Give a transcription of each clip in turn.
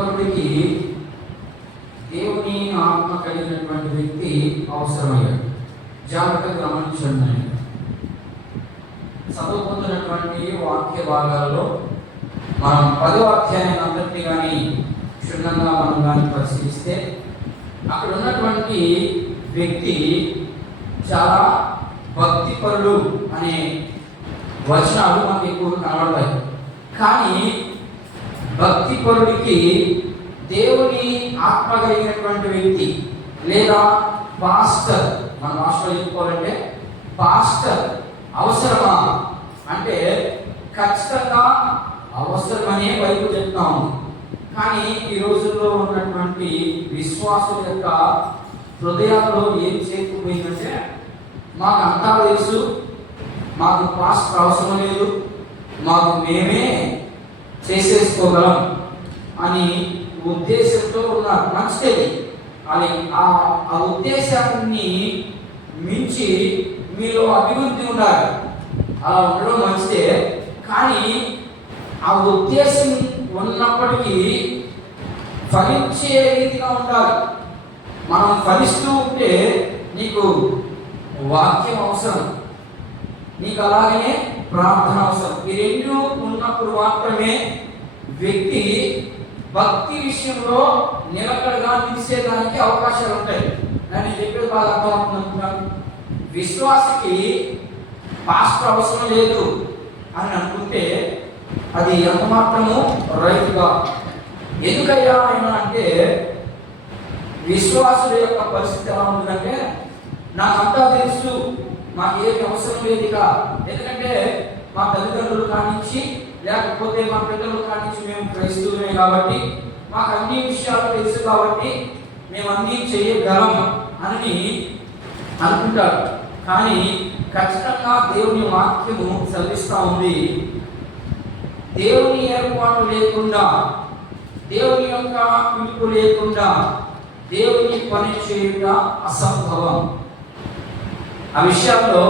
దేవుడికి దేవుని ఆత్మ కలిగినటువంటి వ్యక్తి అవసరమయ్యాడు. జాగ్రత్తగా గమనించండి. చదువుకుంటున్నటువంటి వాక్య భాగాల్లో మనం 10వ అధ్యాయం అంతటిని కానీ క్షుణ్ణంగా మనం కానీ పరిశీలిస్తే అక్కడ ఉన్నటువంటి వ్యక్తి చాలా భక్తిపరుడు అనే వచనాలు మనకు ఎక్కువ కనబడతాయి. కానీ భక్తిపరుడికి దేవుని ఆత్మ కలిగినటువంటి వ్యక్తి లేదా పాస్టర్, మన భాషలో చెప్పుకోవాలంటే పాస్టర్ అవసరమా అంటే ఖచ్చితంగా అవసరమనే బైబిల్ చెప్తాము. కానీ ఈ రోజుల్లో ఉన్నటువంటి విశ్వాసుల యొక్క హృదయాల్లో ఏం చేరుకుపోయిందంటే మాకు అంతా తెలుసు, మాకు పాస్టర్ అవసరం లేదు, మాకు మేమే చేసేసుకోగలం అని ఉద్దేశంతో ఉన్నారు. మంచిది, అది ఆ ఉద్దేశాన్ని మించి మీలో అభివృద్ధి ఉండాలి. అలా ఉండడం మంచిదే. కానీ ఆ ఉద్దేశం ఉన్నప్పటికీ ఫలించే రీతిగా ఉండాలి. మనం ఫలిస్తూ ఉంటే నీకు వాక్యం అవసరం, నీకు అలాగనే ప్రార్థన అవసరం. ఈ రెండు ఉన్నప్పుడు మాత్రమే వ్యక్తి భక్తి విషయంలో నిలకడగా నిలిచేదానికి అవకాశాలు ఉంటాయి. నేను చెప్పేది బాగా అర్థమవుతుందనుకున్నాను. విశ్వాసకి పాస్టర్ అవసరం లేదు అని అనుకుంటే అది ఎంత మాత్రము రైతుగా. ఎందుకయ్యా ఆయన అంటే విశ్వాసుల యొక్క పరిస్థితి ఎలా ఉంటుందంటే నాకంతా తెలుసు, మాకేమి అవసరం లేదు. ఎందుకంటే మా తల్లిదండ్రులు కానించి లేకపోతే మా పిల్లలు కానించి మేము క్రైస్తవులమే కాబట్టి మాకు అన్ని విషయాలు తెలుసు కాబట్టి మేము అన్నీ చేయగలం అని అనుకుంటారు. కానీ ఖచ్చితంగా దేవుని వాక్యము చదివిస్తూ ఉంది, దేవుని ఏర్పాటు లేకుండా, దేవుని యొక్క పిలుపు లేకుండా దేవుని పని చేయుట అసంభవం. ఆ విషయాల్లో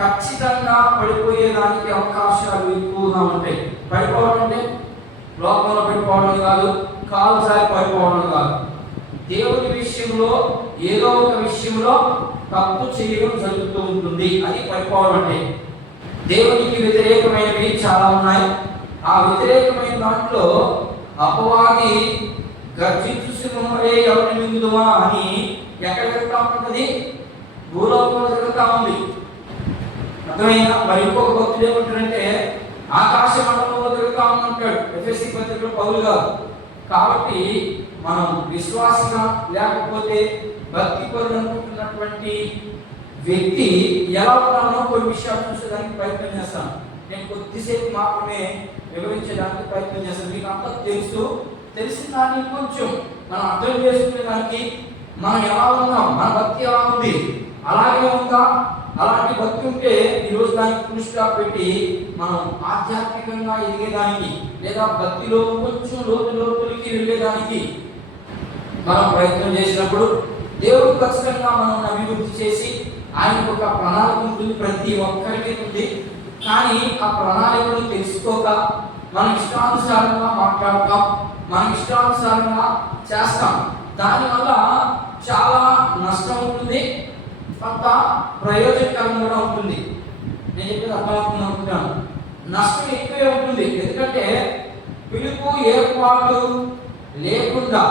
ఖచ్చితంగా పడిపోయేదానికి అవకాశాలు ఎక్కువగా ఉంటాయి. పడిపోవడం అంటే లోకంలో పడిపోవడం కాదు, కాలు సారి పడిపోవడం కాదు. దేవుని విషయంలో ఏదో ఒక విషయంలో తప్పు చేయడం జరుగుతూ ఉంటుంది. అది పడిపోవడం అంటే. దేవునికి వ్యతిరేకమైనవి చాలా ఉన్నాయి. ఆ వ్యతిరేకమైన దాంట్లో అపవాది గర్జించు సింహమే ఎవరిని మింగుదుమా అని ఎక్కడ జరుగుతూ ఉంటుంది? భూలోకంలో జరుగుతూ ఉంది. అర్థమైనా? మరి ఇంకొక భక్తులు ఏమంటారంటే ఆకాశ మండలంలో జరుగుతూ ఉందంటాడు ఎఫెసీ పత్రికలో పౌలు గారు. కాబట్టి మనం విశ్వాసంగా లేకపోతే భక్తి పరులు అనుకుంటున్నటువంటి వ్యక్తి ఎలా ఉన్నామో కొన్ని విషయాలు చూసేదానికి ప్రయత్నం చేస్తాను. నేను కొద్దిసేపు మాత్రమే వివరించడానికి ప్రయత్నం చేస్తాను. మీకు అంతా తెలిసిన దాన్ని కొంచెం మనం అర్థం చేసుకునే దానికి మనం ఎలా ఉన్నాం, మన భక్తి ఎలా ఉంది, అలాగే ఉందా, అలాంటి భక్తి ఉంటే ఈరోజు దానికి పురుషుగా పెట్టి మనం ఆధ్యాత్మికంగా ఎదిగేదానికి లేదా భక్తిలో కొంచెం లోతులోకి వెళ్ళేదానికి మనం ప్రయత్నం చేసినప్పుడు దేవుడు ఖచ్చితంగా మనం అభివృద్ధి చేసి ఆయనకు ఒక ప్రణాళిక ఉంటుంది, ప్రతి ఒక్కరికి ఉంది. కానీ ఆ ప్రణాళికను తెలుసుకోక మన ఇష్టానుసారంగా మాట్లాడతాం, మన ఇష్టానుసారంగా చేస్తాం. దానివల్ల చాలా నష్టం ఉంటుంది, కొంత ప్రయోజనకరం కూడా ఉంటుంది. నేను చెప్పేది అర్థమవుతుంది అనుకుంటాను. నష్టం ఎక్కువే ఉంటుంది. ఎందుకంటే పిలుపు ఏర్పాటు లేకుండా,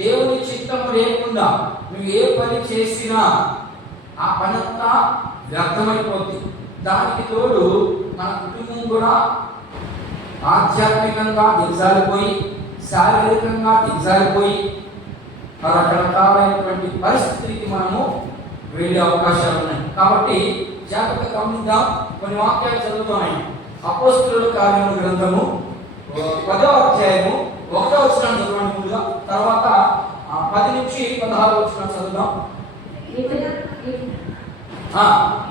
దేవుని చిత్తం లేకుండా నువ్వు ఏ పని చేసినా ఆ పనంతా వ్యర్థమైపోతుంది. దానికి తోడు మన కుటుంబం కూడా ఆధ్యాత్మికంగా దిగజారిపోయి, శారీరకంగా దిగజారిపోయి రకరకాలైనటువంటి పరిస్థితికి మనము వెళ్ళే అవకాశాలు ఉన్నాయి. కాబట్టి జాగ్రత్తగా గమనిద్దాం. కొన్ని వాక్యాలు చదువుతున్నాయి. అపోస్తలుల కార్యముల గ్రంథము 10వ అధ్యాయము 1వ వచనం చదవండి ముందుగా, తర్వాత 10 నుంచి 16 వచనం చదువుదాం.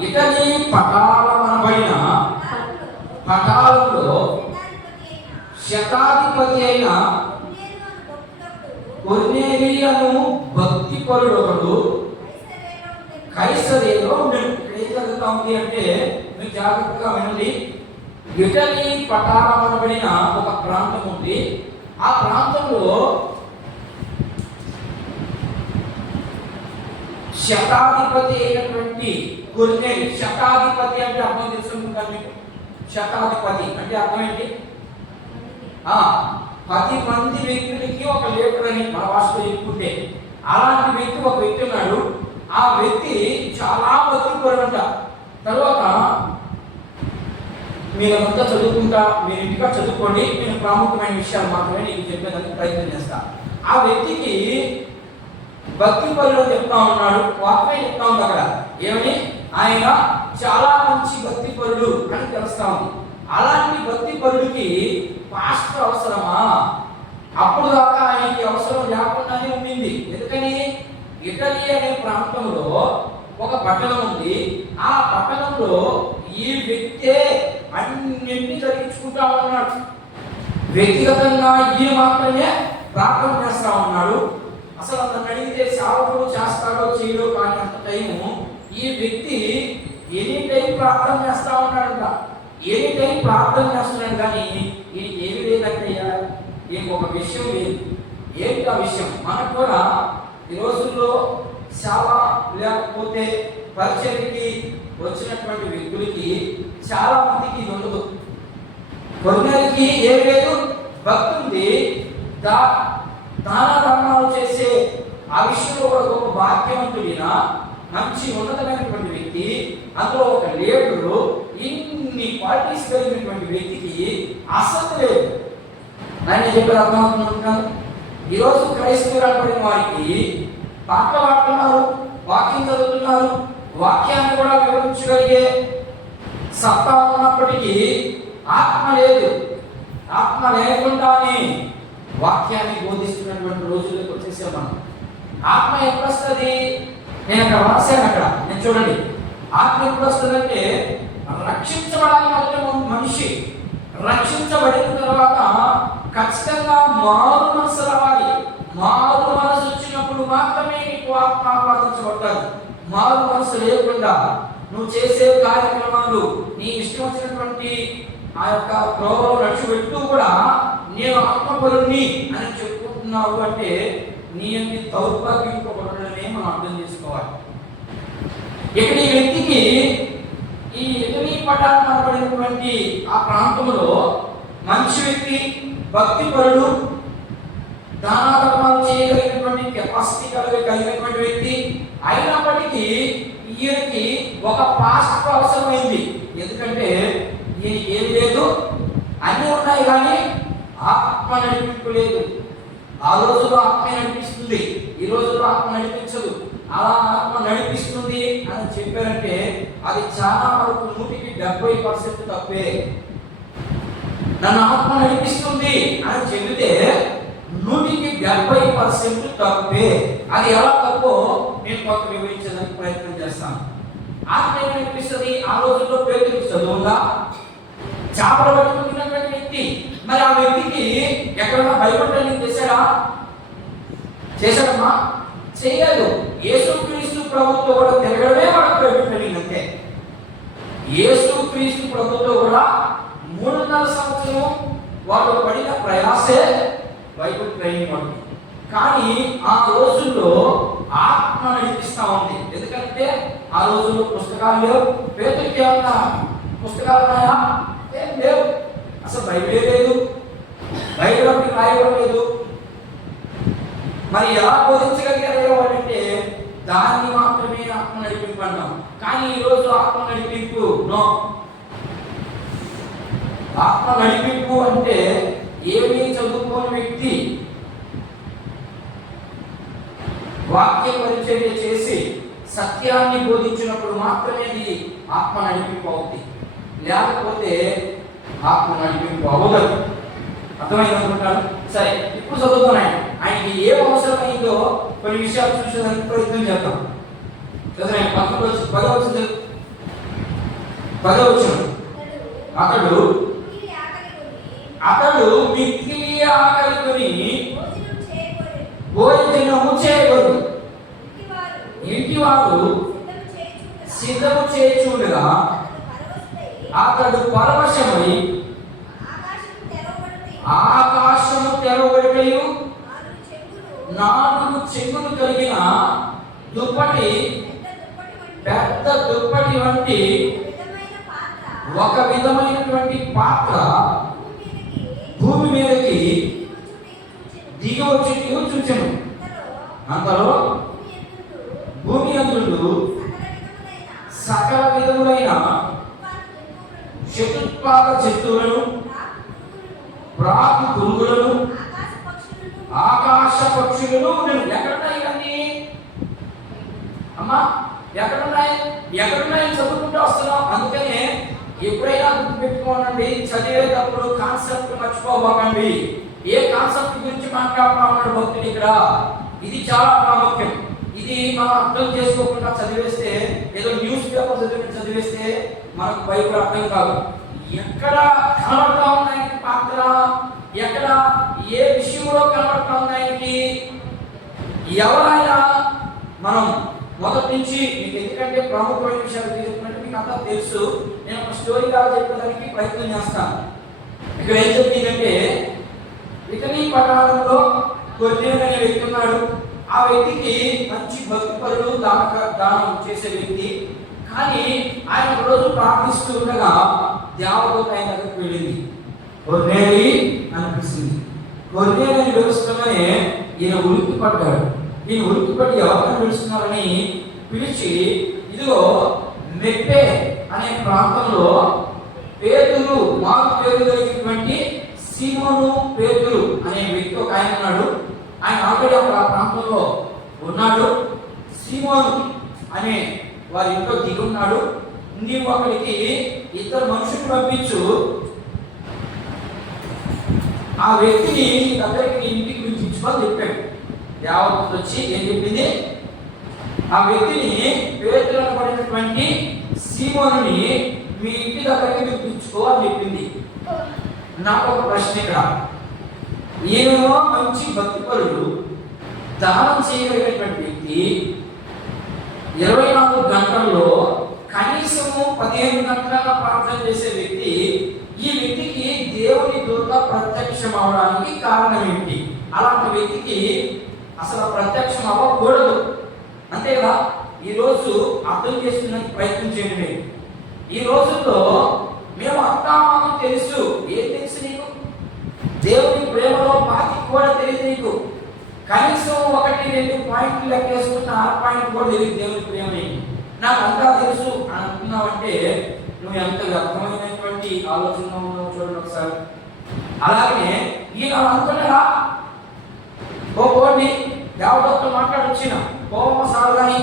ఇటలీ పటాలమనబడిన పటాలంలో శతాధిపతి అయిన కొర్నేలియను భక్తిపరుడొకడు కైసరేలో ఉండేది. ఏం జరుగుతూ ఉంది అంటే మీరు జాగ్రత్తగా వినండి. ఇటలీ పటాలమనబడిన ఒక ప్రాంతం ఉంది. ఆ ప్రాంతంలో శతాధిపతి అయినటువంటి కొర్నేలి. శతాధిపతి అంటే అర్థం తెలుసుకుంటాను మీకు. శతాధిపతి అంటే అర్థం ఏంటి? 10 మంది వ్యక్తులకి ఒక లీడర్ అని మన భాషలో చెప్పుకుంటే, అలాంటి వ్యక్తి ఒక వ్యక్తి ఉన్నాడు. ఆ వ్యక్తి చాలా భక్తిపరుడంట. తర్వాత మీరంతా చదువుకుంటా, మీరు ఇంటిగా చదువుకోండి, నేను ప్రాముఖ్యమైన విషయాలు మాత్రమే నీకు చెప్పేదానికి ప్రయత్నం చేస్తా. ఆ వ్యక్తికి భక్తిపరుడు చెప్తా ఉన్నాడు, వాక్యం చెప్తా ఉంది అక్కడ. ఏమని? ఆయన చాలా మంచి భక్తిపరుడు అని తెలుస్తా ఉంది. అలాంటి భక్తిపరుడికి పాస్టర్ అవసరమా? అప్పుడు దాకా ఆయనకి అవసరం లేకుండానే ఉండింది. ఎందుకని? ఇటలీ అనే ప్రాంతంలో ఒక పట్టణం ఉంది. ఆ పట్టణంలో ఈ వ్యక్తే అన్నింటినీ జరిగించుకుంటా ఉన్నాడు. వ్యక్తిగతంగా ఈయన మాత్రమే ప్రార్థన చేస్తా ఉన్నాడు. అసలు నన్ను అడిగితే సేవకుడు చేస్తాడో చేయడో కానీ అంత టైము ఈ వ్యక్తి ఎనీ టైం ప్రార్థన చేస్తా ఉన్నాడంట. ఎనీ టైం ప్రార్థన చేస్తున్నాడు. కానీ ఇది ఏమి లేదంటే ఇంకొక విషయం లేదు. ఏంటి ఆ విషయం? మనకు కూడా ఈ రోజుల్లో సేవ లేకపోతే పరిచర్యకి వచ్చినటువంటి వ్యక్తులకి చాలా మందికి ఇది ఉండదు. కొందరికి ఏం లేదు, భక్తి ఉంది, దాన ధర్మాలు చేసే ఆ విషయంలో ఒక భాగ్యవంతుడిన మంచి ఉన్నతమైనటువంటి వ్యక్తి, అందులో ఒక లీడరు, ఇన్ని క్వాలిటీస్ కలిగినటువంటి వ్యక్తికి అసలు లేదు. నేను చెప్పేది అర్థమవుతున్నాను. ఈరోజు క్రైస్తవులు అనబడిన వారికి పాటలు పాడుతున్నారు, వాక్యం చదువుతున్నారు, వాక్యాన్ని కూడా వివరించగలిగే సత్తా ఉన్నప్పటికీ ఆత్మ లేదు. ఆత్మ లేకుండానే వాక్యాన్ని బోధిస్తున్నటువంటి రోజుల్లోకి వచ్చేసాం మనం. ఆత్మ ఎప్పుడు వస్తుంది? నేను అక్కడ రాశాను, అక్కడ నేను చూడండి. ఆత్మ ఎప్పుడు వస్తుందంటే రక్షించబడాలి. మనిషి రక్షించబడిన తర్వాత ఖచ్చితంగా మారు మనసు రావాలి. మారు మనసు వచ్చినప్పుడు మాత్రమే నీకు ఆత్మ ఆపాదించబడ్డాలి. మారు మనసు లేకుండా నువ్వు చేసే కార్యక్రమాలు నీ ఇష్టం వచ్చినటువంటి ఆ యొక్క త్రోవలో నడిచిపెడుతూ కూడా నేను ఆత్మపరుణ్ణి అని చెప్పుకుంటున్నావు అంటే నీ యొక్క దౌర్భాగ్యంపబడమే మనం అర్థం చేసుకోవాలి. ఇక్కడ ఈ వ్యక్తికి ఈ ఇటలీ పట్టణం అనబడినటువంటి ఆ ప్రాంతంలో మంచి వ్యక్తి, భక్తిపరుడు, దానాధర్మాలు చేయగలిగినటువంటి కెపాసిటీ కలిగినటువంటి వ్యక్తి అయినప్పటికీ ఈయనకి ఒక పాస్టర్ అవసరమైంది. ఎందుకంటే ఈయన ఏం లేదు, అన్నీ ఉన్నాయి కానీ ఆత్మ నడిపింపు లేదు. ఆ రోజుల్లో ఆత్మ నడిపిస్తుంది, ఈ రోజుల్లో ఆత్మ నడిపించదు. అలా ఆత్మ నడిపిస్తుంది అని చెప్పారంటే అది చాలా వరకు 170% తప్పే. నన్ను ఆత్మ నడిపిస్తుంది అని చెబితే 170% తప్పే. అది ఎలా తప్పో నేను కొంత వివరించడానికి ప్రయత్నం చేస్తాను. ఆత్మ ఏం నడిపిస్తుంది? ఆ రోజుల్లో పేతురు చదువుగా చేపలు పట్టుకుంటున్నటువంటి వ్యక్తి, మరి ఆ వ్యక్తికి ఎక్కడన్నా బైబిల్ ట్రైనింగ్ చేశాడమ్మా? చేయలేదు. యేసుక్రీస్తు ప్రభుత్వం కూడా తిరగడమే వాడు బైబిల్ ట్రైనింగ్ అంతే. యేసుక్రీస్తు ప్రభుత్వం కూడా 3.5 సంవత్సరం వాళ్ళు పడిన ప్రయాసే బైబిల్ ట్రైనింగ్ వాళ్ళు. కానీ ఆ రోజుల్లో ఆత్మ నడిపిస్తా ఉంది. ఎందుకంటే ఆ రోజుల్లో పుస్తకాలు లేవు. పేతురికి ఏమన్నా పుస్తకాలు ఉన్నాయా? ఏం లేవు. అసలు బైబిలే లేదు, బైబిల్ ఒకటి రాయడం లేదు. మరి ఎలా బోధించగలిగారు అంటే దాన్ని మాత్రమే ఆత్మ నడిపింపు అన్నాం. కానీ ఈరోజు ఆత్మ నడిపింపు నో. ఆత్మ నడిపింపు అంటే ఏమీ చదువుకోని వ్యక్తి వాక్య పరిచర్య చేసి సత్యాన్ని బోధించినప్పుడు మాత్రమే ఇది ఆత్మ నడిపింపు అవుతుంది. లేకపోతే ఆత్మ నడిపింపు అవ్వదు. అర్థమైందనుకుంటాను. సరే, ఇప్పుడు చదువుతున్నాయి. ఆయనకి ఏం అవసరమైందో కొన్ని విషయాలు చూసేదానికి ప్రయత్నం చేద్దాం. చదువు 10వ అతడు మిక్కిలి ఆకలికొని భోజనము చేయబడు ఇంటి వారు సిద్ధము చేయుచుండగా అతడు పరవశమై ఆకాశము తెరవబడియు 4 చెంగులు కలిగిన దుప్పటి, పెద్ద దుప్పటి వంటి ఒక విధమైనటువంటి పాత్ర భూమి మీదకి దిగి వచ్చి చూచెను. అంతలో భూమి యందు సకల విధములైన చతుర్పాద జంతువులను, ప్రాకు పురుగులను, ఆకాశ పక్షులను ఉండెను. ఎక్కడున్నాయి ఇవన్నీ అమ్మా? ఎక్కడున్నాయి చదువుకుంటూ వస్తున్నాం. అందుకనే ఎప్పుడైనా గుర్తుపెట్టుకోనండి, చదివేటప్పుడు కాన్సెప్ట్ మర్చిపోకండి. ఏ కాన్సెప్ట్ గురించి మాట్లాడుతూ ఉన్నాడు భక్తుడు ఇక్కడ, ఇది చాలా ప్రాముఖ్యం. ఇది మనం అర్థం చేసుకోకుండా చదివేస్తే, ఏదో న్యూస్ పేపర్ చదివేస్తే మనకు బైబిల్ అర్థం కాదు. ఎక్కడ కనబడతా ఉన్నాయి పాత్ర, ఎక్కడ ఏ విషయంలో కనబడతా ఉన్నాయని ఎవరైనా మనం మొదటి నుంచి మీకు ఎందుకంటే ప్రముఖమైన విషయాలు తీసుకున్నట్టు మీకు అంతా తెలుసు. నేను ఒక స్టోరీ లాగా చెప్పడానికి ప్రయత్నం చేస్తాను. ఇక్కడ ఏం చెప్పిందంటే, ఇతని పట్టణంలో కొర్నేలు అనే వ్యక్తి ఉన్నాడు. ఆ వ్యక్తికి మంచి భక్తిపరుడు, దానం చేసే వ్యక్తి. కానీ ఆయన రోజు ప్రార్థిస్తూ ఉండగా దేవదూత ఆయన దగ్గరికి వెళ్ళింది. కొర్నేలి అనిపిస్తుంది. కొర్నేలి అని పిలుస్తూనే ఈయన ఉలిక్కి పడ్డాడు. ఈయన ఉలిక్కిపడి ఎవరిని పిలుస్తున్నారని పిలిచి, ఇదిగో మెప్పే అనే ప్రాంతంలో పేతురు, మారు పేరు కలిగినటువంటి సీమోను పేతురు అనే వ్యక్తి ఒక ఆయన ఉన్నాడు. ఆయన ఆల్రెడీ అక్కడ ఆ ప్రాంతంలో ఉన్నాడు. సీమోను అనే వారి ఇంట్లో దిగి ఉన్నాడు. నీవు అక్కడికి 2 మనుషులు పంపించు, ఆ వ్యక్తిని నీ దగ్గరికి నీ ఇంటికి పిలిపించుకొని చెప్పాడు. దేవదూత వచ్చి ఏం చెప్పింది, ఆ వ్యక్తిని పేతురు అనబడినటువంటి సీమోనుని మీ ఇంటి దగ్గరికి పిలిపించుకో అని చెప్పింది. నాకు ఒక ప్రశ్న ఇక్కడ, ఈయనేమో మంచి భక్తిపరుడు, దానం చేయగలిగినటువంటి వ్యక్తి, 24 గంటల్లో కనీసము 15 గంటల ప్రార్థన చేసే వ్యక్తి, ఈ వ్యక్తికి దేవుని దూత ప్రత్యక్షం అవడానికి కారణం ఏంటి? అలాంటి వ్యక్తికి అసలు ప్రత్యక్షం అవ్వకూడదు, అంతే కదా. ఈరోజు అర్థం చేసుకునే ప్రయత్నం చేయండి. ఈ రోజుల్లో మేము అత్తామానం తెలుసు. ఏం తెలుసు నీకు? దేవుని ప్రేమలో పాతి కూడా తెలియదు నీకు. కనీసం 1-2 పాయింట్లు లెక్కేసుకున్న 6 పాయింట్ కూడా తెలియదు దేవుని ప్రేమ. నాకు అంతా తెలుసు అని అనుకున్నావంటే నువ్వు ఎంత వ్యర్థమైనటువంటి ఆలోచన ఉన్నావు చూడండి ఒకసారి. అలాగే ఈయన అనుకున్నారా, పోండి దేవదూతతో మాట్లాడొచ్చిన కోపం సాగు, కానీ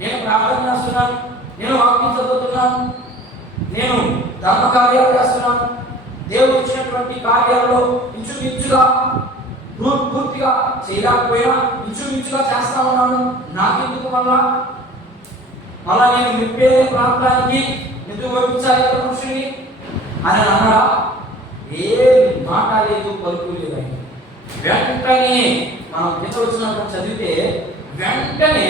నేను ప్రార్థన చేస్తున్నాను, నేను వాక్యం చదువుతున్నాను, నేను ధర్మ కార్యాలు చేస్తున్నాను, దేవుడు ఇచ్చినటువంటి కార్యాలలో ఇంచుమించుగా పూర్తిగా చేయలేకపోయినా ఇంచుమించుగా చేస్తా ఉన్నాను. నాకెందుకు మళ్ళా నేను నింపే ప్రాంతానికి ఎందుకు పంపించాలి మనుషుని అని అన్నాడా? ఏ మాట లేదు, పలుకు లేదు. వెంటనే మనం కింద వచ్చినప్పుడు చదివితే వెంటనే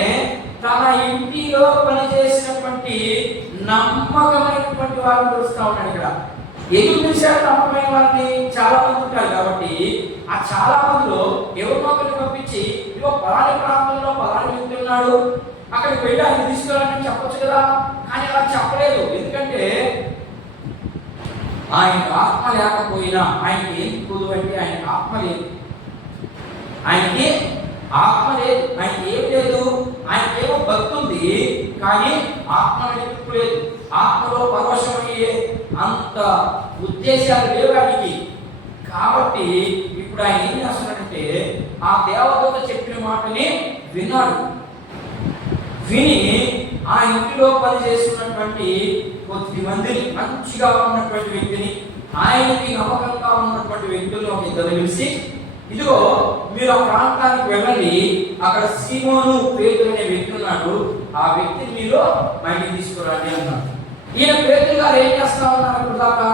తన ఇంటిలో పనిచేసినటువంటి నమ్మకమైనటువంటి వారిని చూస్తూ ఉన్నాడు. ఇక్కడ ఎందుకు పిలిచారు నమ్మకమైన వారిని? చాలా మంది ఉంటారు కాబట్టి ఆ చాలా మందిలో ఎవరినో ఒకరిని పంపించి, ఇదిగో పలాని ప్రాంతంలో పలాని వ్యక్తి ఉన్నాడు, అక్కడికి వెళ్ళి ఆయన తీసుకురాని చెప్పొచ్చు కదా. కానీ అలా చెప్పలేదు. ఎందుకంటే ఆయనకు ఆత్మ లేకపోయినా ఆయనకి ఏం కుదువు అంటే ఆయనకు ఆత్మ లేదు. ఆయనకి ఆత్మ లేదు, ఆయనకి ఏం లేదు. ఆయనకేమో భక్తి ఉంది కానీ ఆత్మ లేదు. ఆత్మలో పరవశమయ్యే అంత ఉద్దేశాలు లేవు ఆయనకి. కాబట్టి ఇప్పుడు ఆయన ఏం చేస్తున్నాడంటే ఆ దేవదూత చెప్పిన మాటని విన్నాడు. విని ఆ ఇంటిలో పనిచేస్తున్నటువంటి కొద్ది మందిని, మంచిగా ఉన్నటువంటి వ్యక్తిని, ఆయనకి నమ్మకంగా ఉన్నటువంటి వ్యక్తులను ఒక 2 పిలిచి, ఇదిగో మీరు ఆ ప్రాంతానికి వెళ్ళండి, అక్కడ సీమోను పేతురు అనే వ్యక్తి ఉన్నాడు, ఆ వ్యక్తిని మీరు బయటికి తీసుకురండి అన్నాడు. ఈయన పేతురు గారు ఏం చేస్తా ఉన్నారు ఇప్పుడు దాకా?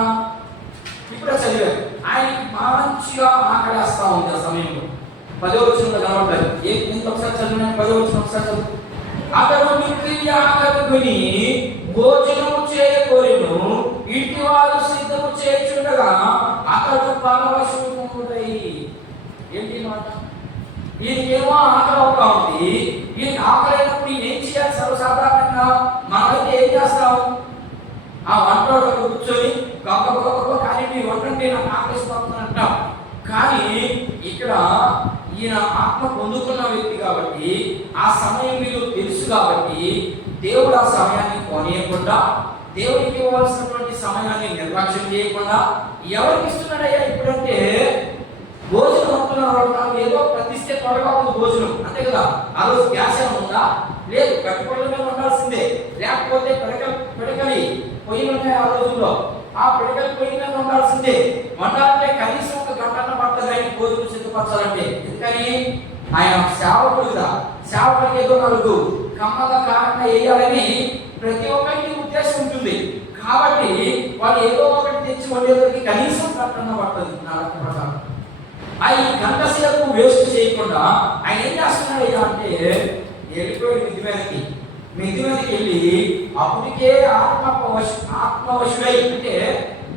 ఇప్పుడే చదివారు. ఆయనకి మంచిగా ఆకలేస్తా ఉంది ఆ సమయంలో. 10వ వచనంలో కనబడ్డారు. ఎంత ఒకసారి చదివిన 10వ వచనం ఒకసారి చదువు. అతడు మిక్కిలి ఆకలిగొని భోజనము చేయకోరెను. ఇంటి వారు సిద్ధము చేయుచుండగా అతడు పరవశము ఏంటి మాట? ఈయనకేమో ఆకలి అవుతా ఉంది. ఈయనకి ఆకలైనప్పుడు ఈయన ఏం చేయాలి? సర్వసాధారణంగా మనమైతే ఏం చేస్తాం? ఆ వంటలో కూర్చొని గొప్ప కానీ మీ వంటంటే నాకు ఆకలిస్తుంది అంటాం. కానీ ఇక్కడ ఈయన ఆత్మ పొందుకున్న వ్యక్తి కాబట్టి ఆ సమయం మీరు తెలుసు కాబట్టి దేవుడు ఆ సమయాన్ని కొనియకుండా, దేవుడికి ఇవ్వాల్సినటువంటి సమయాన్ని నిర్లక్ష్యం చేయకుండా ఎవరికి ఇస్తున్నాడయ్యా? ఇప్పుడంటే భోజనం అంటున్నారు, ఏదో ప్రతిష్టే త్వరగా ఉంది భోజనం, అంతే కదా. ఆ రోజు గ్యాస్ ఏమైనా ఉందా? లేదు. కట్టుబడుల మీద ఉండాల్సిందే. లేకపోతే పిడకలి పొయ్యిలు ఉన్నాయి ఆ రోజుల్లో, ఆ పిడకలి పొయ్యి మీద ఉండాల్సిందే. వండాలంటే కనీసం ఒక గంట పడుతుంది ఆయన భోజనం సిద్ధపరచాలంటే. ఎందుకని? ఆయన సేవకుడు కదా, సేవకుడికి ఏదో నలుగు కమ్మగా కాకుండా వేయాలని ప్రతి ఒక్కరికి ఉద్దేశం ఉంటుంది. కాబట్టి వాళ్ళు ఏదో ఒకటి తెచ్చి వండేదానికి కనీసం గంట పడుతుంది. ఆ ఈ గంట సేపు వేస్ట్ చేయకుండా ఆయన ఏం చేస్తున్నాడు అంటే వెళ్ళిపోయి మిద్ది మీదకి వెళ్ళి అప్పటికే ఆత్మవశుడై, అంటే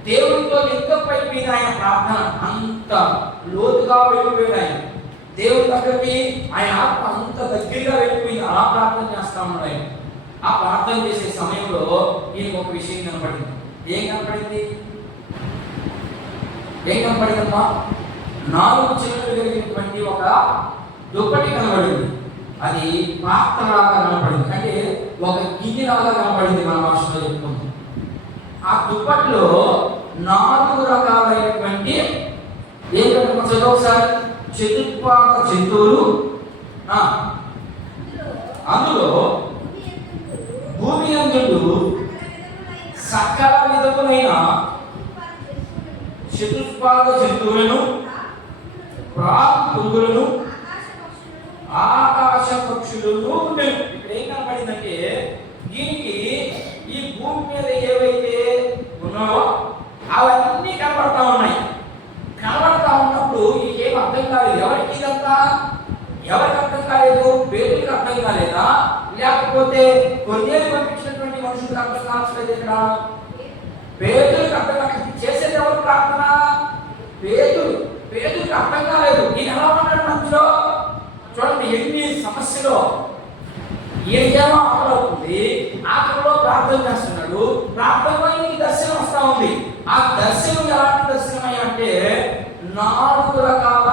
దేవుడితో లింకమైపోయింది ఆయన ప్రార్థన. అంత లోతుగా వెళ్ళిపోయాడు ఆయన దేవుడి దగ్గరికి. ఆయన ఆత్మ అంత దగ్గరగా వెళ్ళిపోయింది. అలా ప్రార్థన చేస్తా ఉన్నాడు ఆయన. ఆ ప్రార్థన చేసే సమయంలో ఈయనకు ఒక విషయం కనపడింది. ఏం కనపడింది? కనపడిందమ్మా? 4 చిలుకలు కలిగినటువంటి ఒక దుప్పటి కనబడింది. అది పాత్రలాగా కనపడింది, అంటే ఒక గిన్నెలాగా కనపడింది. మన భాషలో చెప్పుకుంది. ఆ దుప్పట్లో 4 రకాలైనటువంటి ఏంటంటే ఒకసారి చతుర్పాద జంతువులు, అందులో భూమి అందుడు సకల విధములైన చతుర్పాద జంతువులను, పురుగులను, ఆకాశ పక్షులను ఉండేవి. ఇక్కడ ఏం కనపడిందంటే దీనికి ఈ భూమి మీద ఏవైతే ఉన్నాయో అవన్నీ కనబడతా ఉన్నాయి. కనబడతా ఉన్నప్పుడు ఇంకేం అర్థం కాలేదు. ఎవరికి ఇదంతా? ఎవరికి అర్థం కాలేదు? పేదలకు అర్థం కాలేదా? లేకపోతే కొన్నేళ్ళు పంపించినటువంటి మనుషులకు అర్థం కావట్లేదు? ఇక్కడ పేదలకు అర్థం కాలేదు. చేసేది ఎవరు ప్రార్థన? పేదలకు అర్థం కాలేదు. నేను ఎలా ఉన్నాడు మధ్యలో? చూడండి ఎన్ని సమస్యలు. ఈయనకేమో ఆకలి అవుతుంది, ఆకలిలో ప్రార్థన చేస్తున్నాడు. ప్రార్థనలో ఈ దర్శనం వస్తా ఉంది. ఆ దర్శనం ఎలాంటి దర్శనం అంటే 4 రకాల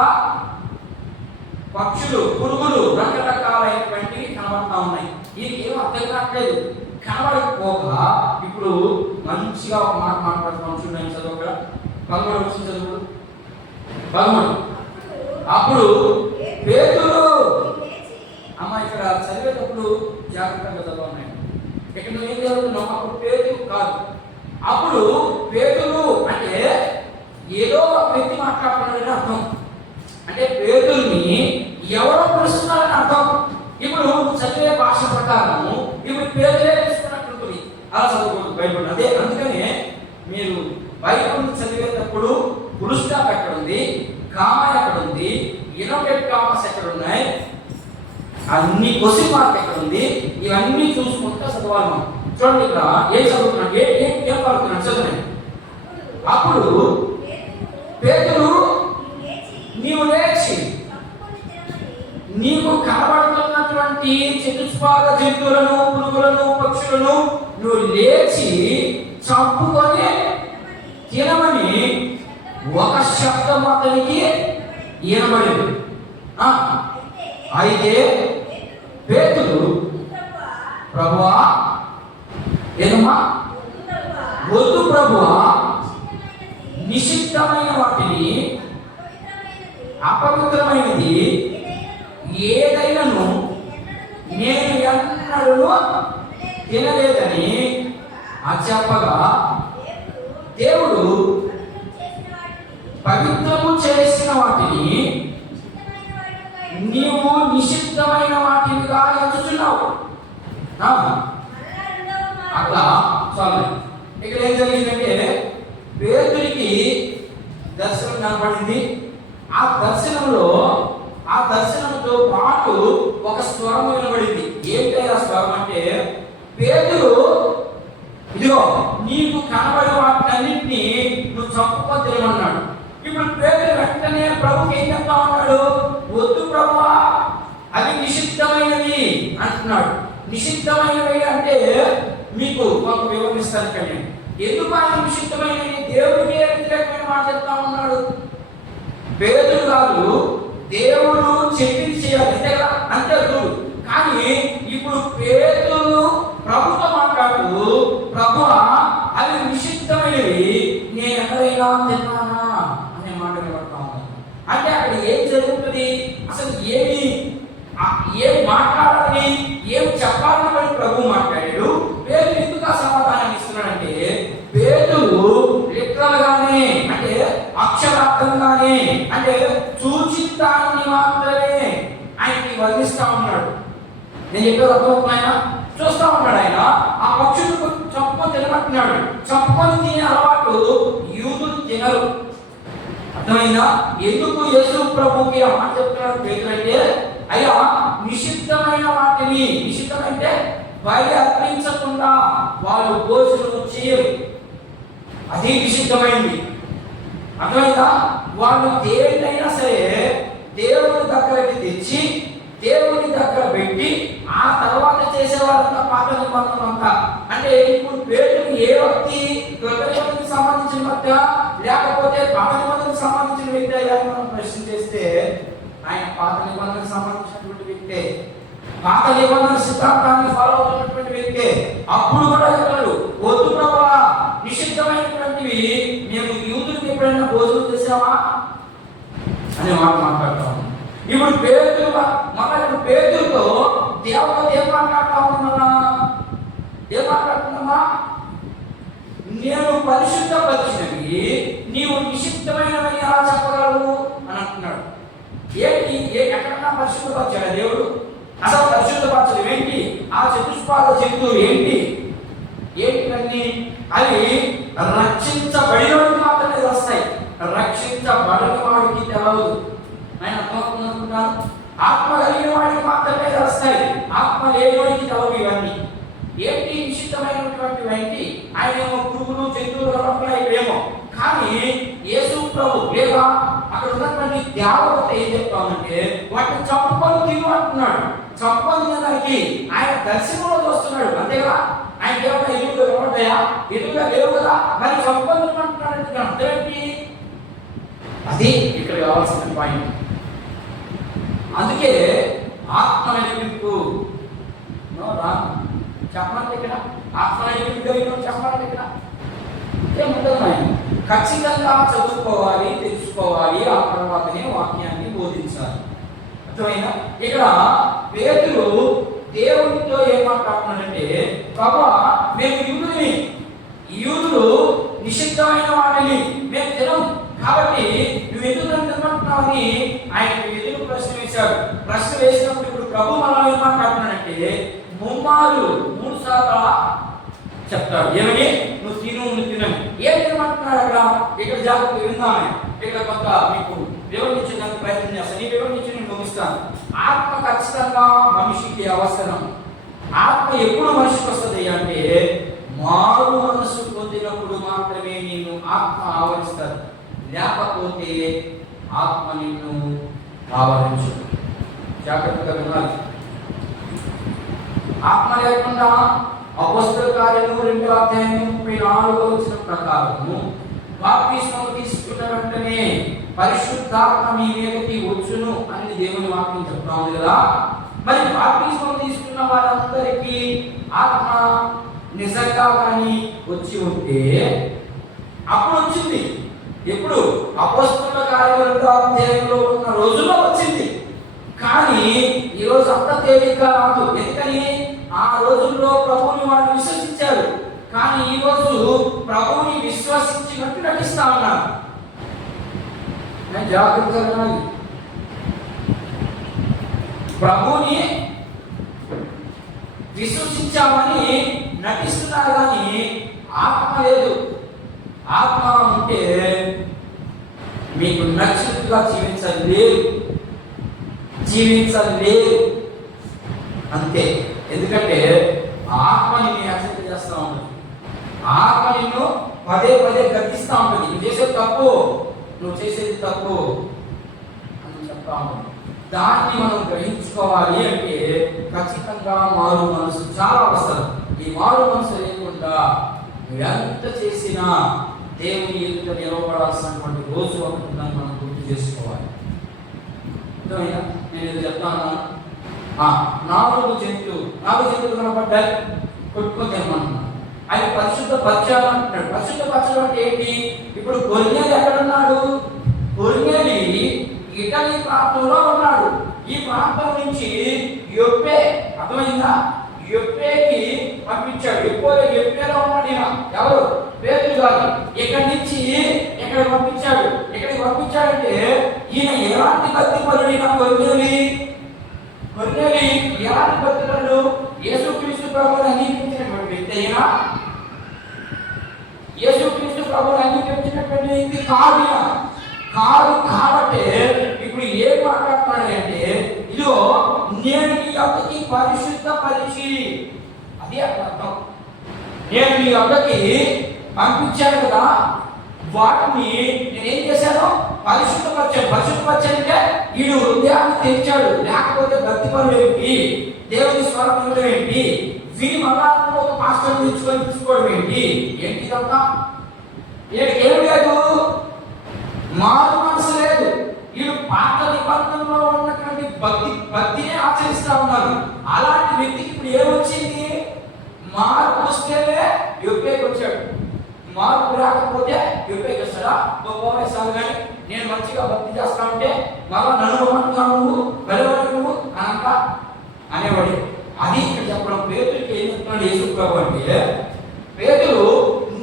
పక్షులు, పురుగులు, రకరకాలైనటువంటివి కనబడతా ఉన్నాయి. ఈయనకేమో అర్థం కావట్లేదు. కనబడకపోగా ఇప్పుడు మంచిగా ఒక మాట మాట్లాడుతాం. చూడండి చదువు 13 వచ్చిన చదువు 13. అప్పుడు పేతురు, అమ్మ ఇక్కడ చదివేటప్పుడు జాగ్రత్తగా చదవాలి. ఇక్కడ నువ్వు ఏం చదువుతున్నావు? అప్పుడు పేతురు కాదు. అప్పుడు పేతురు అంటే ఏదో ఒక వ్యక్తి మాట్లాడుతున్నాడని అర్థం. అంటే పేతురుని ఎవరో పిలుస్తున్నారని అర్థం. ఇప్పుడు చదివే భాష ప్రకారము ఇప్పుడు పేతురే తీసుకున్నట్టుంటుంది. అలా చదువుకోండి బైబిల్. అదే అందుకనే మీరు బైబిల్ చదివేటప్పుడు ఫుల్ స్టాప్ ఎక్కడ ఉంది, కామా ఎక్కడ ఉంది, ఇన్నోవేట్ కామర్స్ ఎక్కడ ఉన్నాయి, అన్ని క్వశ్చన్ మార్క్ ఎక్కడ ఉంది, ఇవన్నీ చూసుకుంటూ చదవాలి మనం. చూడండి ఇక్కడ ఏం చదువుతున్నాడు, ఏం పడుతున్నాడు చదవండి. అప్పుడు పేతురు నీవు లేచి నీకు కనబడుతున్నటువంటి చతుష్పాద జంతువులను, పురుగులను, పక్షులను నువ్వు లేచి చంపుకొని తినమని ఒక శబ్దం అతనికి వినబడింది. అయితే పేతురు ప్రభువా, ఏదమ్మా? వద్దు ప్రభువా, నిషిద్ధమైన వాటిని, అపవిత్రమైనది ఏదైనాను నేను ఎన్నడూ తినలేదని చెప్పగా దేవుడు పవిత్రము చేసిన వాటిని నీవు నిషిద్ధమైన వాటినిగా ఎంచుచున్నావు. అట్లా చాలు. ఇక్కడ ఏం జరిగిందంటే పేతురికి దర్శనం కనపడింది. ఆ దర్శనంతో పాటు ఒక స్వరం వినబడింది. ఏంటి ఆ స్వరం అంటే, పేతురు ఇదిగో నీకు కనబడి వాటినన్నింటినీ నువ్వు చంపుకొని తినమన్నాడు. ఇప్పుడు పేతురు వెంటనే ప్రభుకి ఏం చెప్తా ఉన్నాడు? వద్దు ప్రభువా, అవి నిషిద్ధమైనవి అంటున్నాడు. నిషిద్ధమైనవి అంటే మీకు ఒక వివరిస్తాను కానీ, ఎందుకు ఆయన నిషిద్ధమైనవి? దేవుడికి వ్యతిరేకమైన మాట చెప్తా ఉన్నాడు. పేదలు కాదు, దేవుడు చెప్పింది చేయాలి అంతే కదా, అంతే చూడు. కానీ ఇప్పుడు పేదలు ప్రభుతో మాట్లాడుతూ, ప్రభువా అవి నిషిద్ధమైనవి, నేను ఎక్కడైనా తిన్నానా అనే మాట వినబడతా ఉన్నాను. అంటే అక్కడ ఏం జరుగుతుంది? అసలు ఏం మాట్లాడాలని, ఏం చెప్పాలని ప్రభు మాట్లాడాడు. పేదలు ఎందుకు ఆ సమాధానం ఇస్తున్నాడంటే, పేదలు లిటరల్ గానే అంటే అక్షరార్థంగానే అంటే చూచిన దాన్ని మాత్రమే ఆయనకి వర్ణిస్తా ఉన్నాడు. నేను చెప్పేది అర్థమవుతున్నాయన? చూస్తా ఉన్నాడు ఆయన. ఆ పక్షులకు చంపుకొని తినమంటున్నాడు. చంపుకొని తినే అలవాటు యూదులు తినరు. అర్థమైందా? ఎందుకు యేసు ప్రభుకి ఆ మాట చెప్తున్నాడు పేతులంటే, అయ్యా నిషిద్ధమైన వాటిని, నిషిద్ధమంటే బయట అర్పించకుండా వాళ్ళు భోజనం చేయరు, అది నిషిద్ధమైంది. అర్థమైందా? వాళ్ళు దేన్నైనా సరే దేవుని దగ్గరికి తెచ్చి దేవుని దగ్గర పెట్టి ఆ తర్వాత చేసేవారంతా పాత నిబంధన అంతా. అంటే ఇప్పుడు పేరుకి ఏ వ్యక్తి కొత్త నిబంధనకు సంబంధించిన వ్యక్తి లేకపోతే పాత నిబంధనకు సంబంధించిన వ్యక్తి అని మనం ప్రశ్న చేస్తే, ఆయన పాత నిబంధనకు సంబంధించినటువంటి వ్యక్తే, పాత నిబంధన సిద్ధాంతాన్ని ఫాలో అవుతున్నటువంటి వ్యక్తే. అప్పుడు కూడా చెప్పాడు, వద్దు ప్రభువా నిషిద్ధమైనటువంటివి మేము యూదులకు ఎప్పుడైనా భోజనం చేసావా అనే మాట మాట్లాడతాము. ఇప్పుడు పేతులతో దేవత ఏం మాట్లాడుతా ఉన్నామా? ఏం మాట్లాడుతున్నామా? నేను పరిశుద్ధపరిచినవి నీవు నిషిద్ధమైనవని ఎలా చెప్పగలవు అని అంటున్నాడు. ఏంటి? ఎక్కడన్నా పరిశుద్ధపరిచాడు దేవుడు? అసలు పరిశుద్ధపరచడం ఏంటి? ఆ చతుష్పాద జంతువులు ఏంటి? ఏంటివన్నీ? అవి రక్షించబడిన వాడికి మాత్రమే వస్తాయి, రక్షించబడిన వాడికి తెలవదు. ఆయన అర్థమవుతుందనుకుంటాను. ఆత్మ కలిగిన వాడికి మాత్రమే వస్తాయి, ఆత్మ లేని వాడికి తెలవు ఇవన్నీ. ఏంటి నిషిద్ధమైనటువంటివి? ఏంటి? ఆయన ఏమో పురుగులు జంతువులు కలపలా ఇవేమో. కానీ యేసు ప్రభు లేదా అక్కడ ఉన్నటువంటి దేవత ఏం చెప్తామంటే, వాటిని చంపుకొని తిను అంటున్నాడు. చంపుకొని తినడానికి ఆయన దర్శనంలో చూస్తున్నాడు అంతేగా. ఆయన ఏమైనా ఎదురుగా కనబడ్డాయా? ఎదురుగా లేవు కదా, మరి చంపుకొని తినమంటున్నాడు. అర్థం ఏంటి? అది ఇక్కడ కావాల్సిన పాయింట్. అందుకే ఆత్మ నడిపింపు చెప్పమంటే ఇక్కడ ఆత్మ నడిపింపు చెప్పమంటే ఇక్కడ ఏముంటుంది? ఆయన ఖచ్చితంగా చదువుకోవాలి, తెలుసుకోవాలి, ఆ తర్వాతనే వాక్యాన్ని బోధించాలి. అర్థమైనా? ఇక్కడ పేతురు దేవునితో ఏం మాట్లాడుతున్నాడంటే, ప్రభువా మేము యూదులు నిషిద్ధమైన వాటిని మేము తినం, కాబట్టి నువ్వు ఎందుకు తినమంటున్నావని ఆయన ఎదురు ప్రశ్న వేశాడు. ప్రశ్న వేసినప్పుడు ఇప్పుడు ప్రభు మనం ఏం మాట్లాడుతున్నాడంటే, 3 సార్లు చెప్తాడు. ఏమని? నువ్వు తినని. ఏం తినమంటున్నాడు అక్కడ? ఇక్కడ జాగ్రత్త విందామే. ఇక్కడ కొంత మీకు వివరించడానికి ప్రయత్నం చేస్తాను. ఈ వివరించి నేను ముగిస్తాను. ఆత్మ ఖచ్చితంగా మనిషికి అవసరం. ఆత్మ ఎప్పుడు మనిషికి వస్తుంది అంటే, మారు మనసు పొందినప్పుడు మాత్రమే నేను ఆత్మ ఆవరిస్తాను, లేకపోతే ఆత్మ నిన్ను ఆవరించు. జాగ్రత్తగా వినాలి. ఆత్మ లేకుండా అపొస్తలుల కార్యము 2:34 ప్రకారము బాప్తిస్మం తీసుకున్న వెంటనే పరిశుద్ధాత్మ మీ మీదకి వచ్చును అని దేవుని వాక్యం చెప్తా ఉంది కదా. మరి బాప్తిస్మం తీసుకున్న వారందరికీ ఆత్మ నిజంగా కానీ వచ్చి ఉంటే అప్పుడు వచ్చింది. ఎప్పుడు? అపొస్తలుల కార్యము 2:4 ఉన్న రోజుల్లో వచ్చింది. కానీ ఈరోజు అంత తేలిగ్గా రాదు. ఎందుకని? ఆ రోజుల్లో ప్రభువుని వాళ్ళు విశ్వసించారు, కానీ ఈ రోజు ప్రభువుని విశ్వసించినట్టు నటిస్తా ఉన్నారు. జాగ్రత్తగా ప్రభువుని విశ్వసించామని నటిస్తున్నారు, కానీ ఆత్మ లేదు. ఆత్మ ఉంటే మీకు నచ్చినట్టుగా జీవించలేదు అంతే. ఎందుకంటే ఆత్మ నిన్ను హెచ్చరిక చేస్తూ ఉంటుంది. ఆత్మ నిన్ను పదే గర్తిస్తూ ఉంటుంది. నువ్వు చేసేది తప్పు, చెప్తా ఉంది. దాన్ని మనం గ్రహించుకోవాలి అంటే ఖచ్చితంగా మారు మనసు చాలా అవసరం. ఈ మారు మనసు లేకుండా ఎంత చేసినా దేవుని ఎదుట నిలబడాల్సినటువంటి రోజు ఉంటుందని మనం గుర్తు చేసుకోవాలి. నేను ఇది చెప్తాను. 4 జంతువులు కనపడ్డాయి, కొట్టుకొని తినమంటున్నాడు. ఆయన పరిశుద్ధపరచాలంటున్నాడు. పరిశుద్ధపరచడం అంటే ఏంటి? ఇప్పుడు కొర్నేలి ఎక్కడున్నాడు? కొర్నేలి ఇటలీ ప్రాంతంలో ఉన్నాడు. ఈ ప్రాంతం నుంచి యొప్పే, అర్థమైందా? యొప్పేకి పంపించాడు. యొప్పేలో ఉన్నాడు ఈయన. ఎవరు? పేతురు గారు. ఇక్కడి నుంచి ఎక్కడికి పంపించాడు? ఎక్కడికి పంపించాడంటే ఈయన ఎలాంటి భక్తిపరుడు? ఈయన కొర్నేలి ఎలాంటి భక్తిపరుడు? యేసుక్రీస్తు ప్రభువుని అంగీకరించినటువంటి వ్యక్తి అయినా, యేసుక్రీస్తు ప్రభువుని అంగీకరించినటువంటి వ్యక్తి కాదు కాబట్టి ఇప్పుడు ఏం మాట్లాడుతున్నాడు అంటే, ఇదిగో నేను నీ యొక్కకి పరిశుద్ధపరిచి, అదే అర్థం. నేను నీ యొక్కకి పంపించాను కదా, వాటిని నేనేం చేశాను? పరిశుద్ధపరిచానంటే వీడు హృదయాన్ని తెరిచాడు. లేకపోతే భక్తిపరుడు ఏంటి, దేవుని స్వరూపం ఏంటి, వీడి మళ్ళా పాస్టర్ తీసుకోవడం ఏంటి ఇదంతా? ఏం లేదు, మారు మనసు లేదు. వీళ్ళు పాత నిబంధనలో ఉన్నటువంటి భక్తినే ఆచరిస్తా ఉన్నారు. అలాంటి వ్యక్తికి ఇప్పుడు ఏమొచ్చింది? మార్పు వస్తేనే యొప్పేకి వచ్చాడు. మార్పు రాకపోతే యొప్పేకి వస్తాడా? సాగు కానీ నేను మంచిగా భక్తి చేస్తా ఉంటే మళ్ళా నన్ను నువ్వు వెళ్ళవాడు నువ్వు అనంత అనేవాడు. అది ఇక్కడ చెప్పడం. పేతురికి ఏం చెప్తున్నాడు యేసు ప్రభు అంటే, పేతురు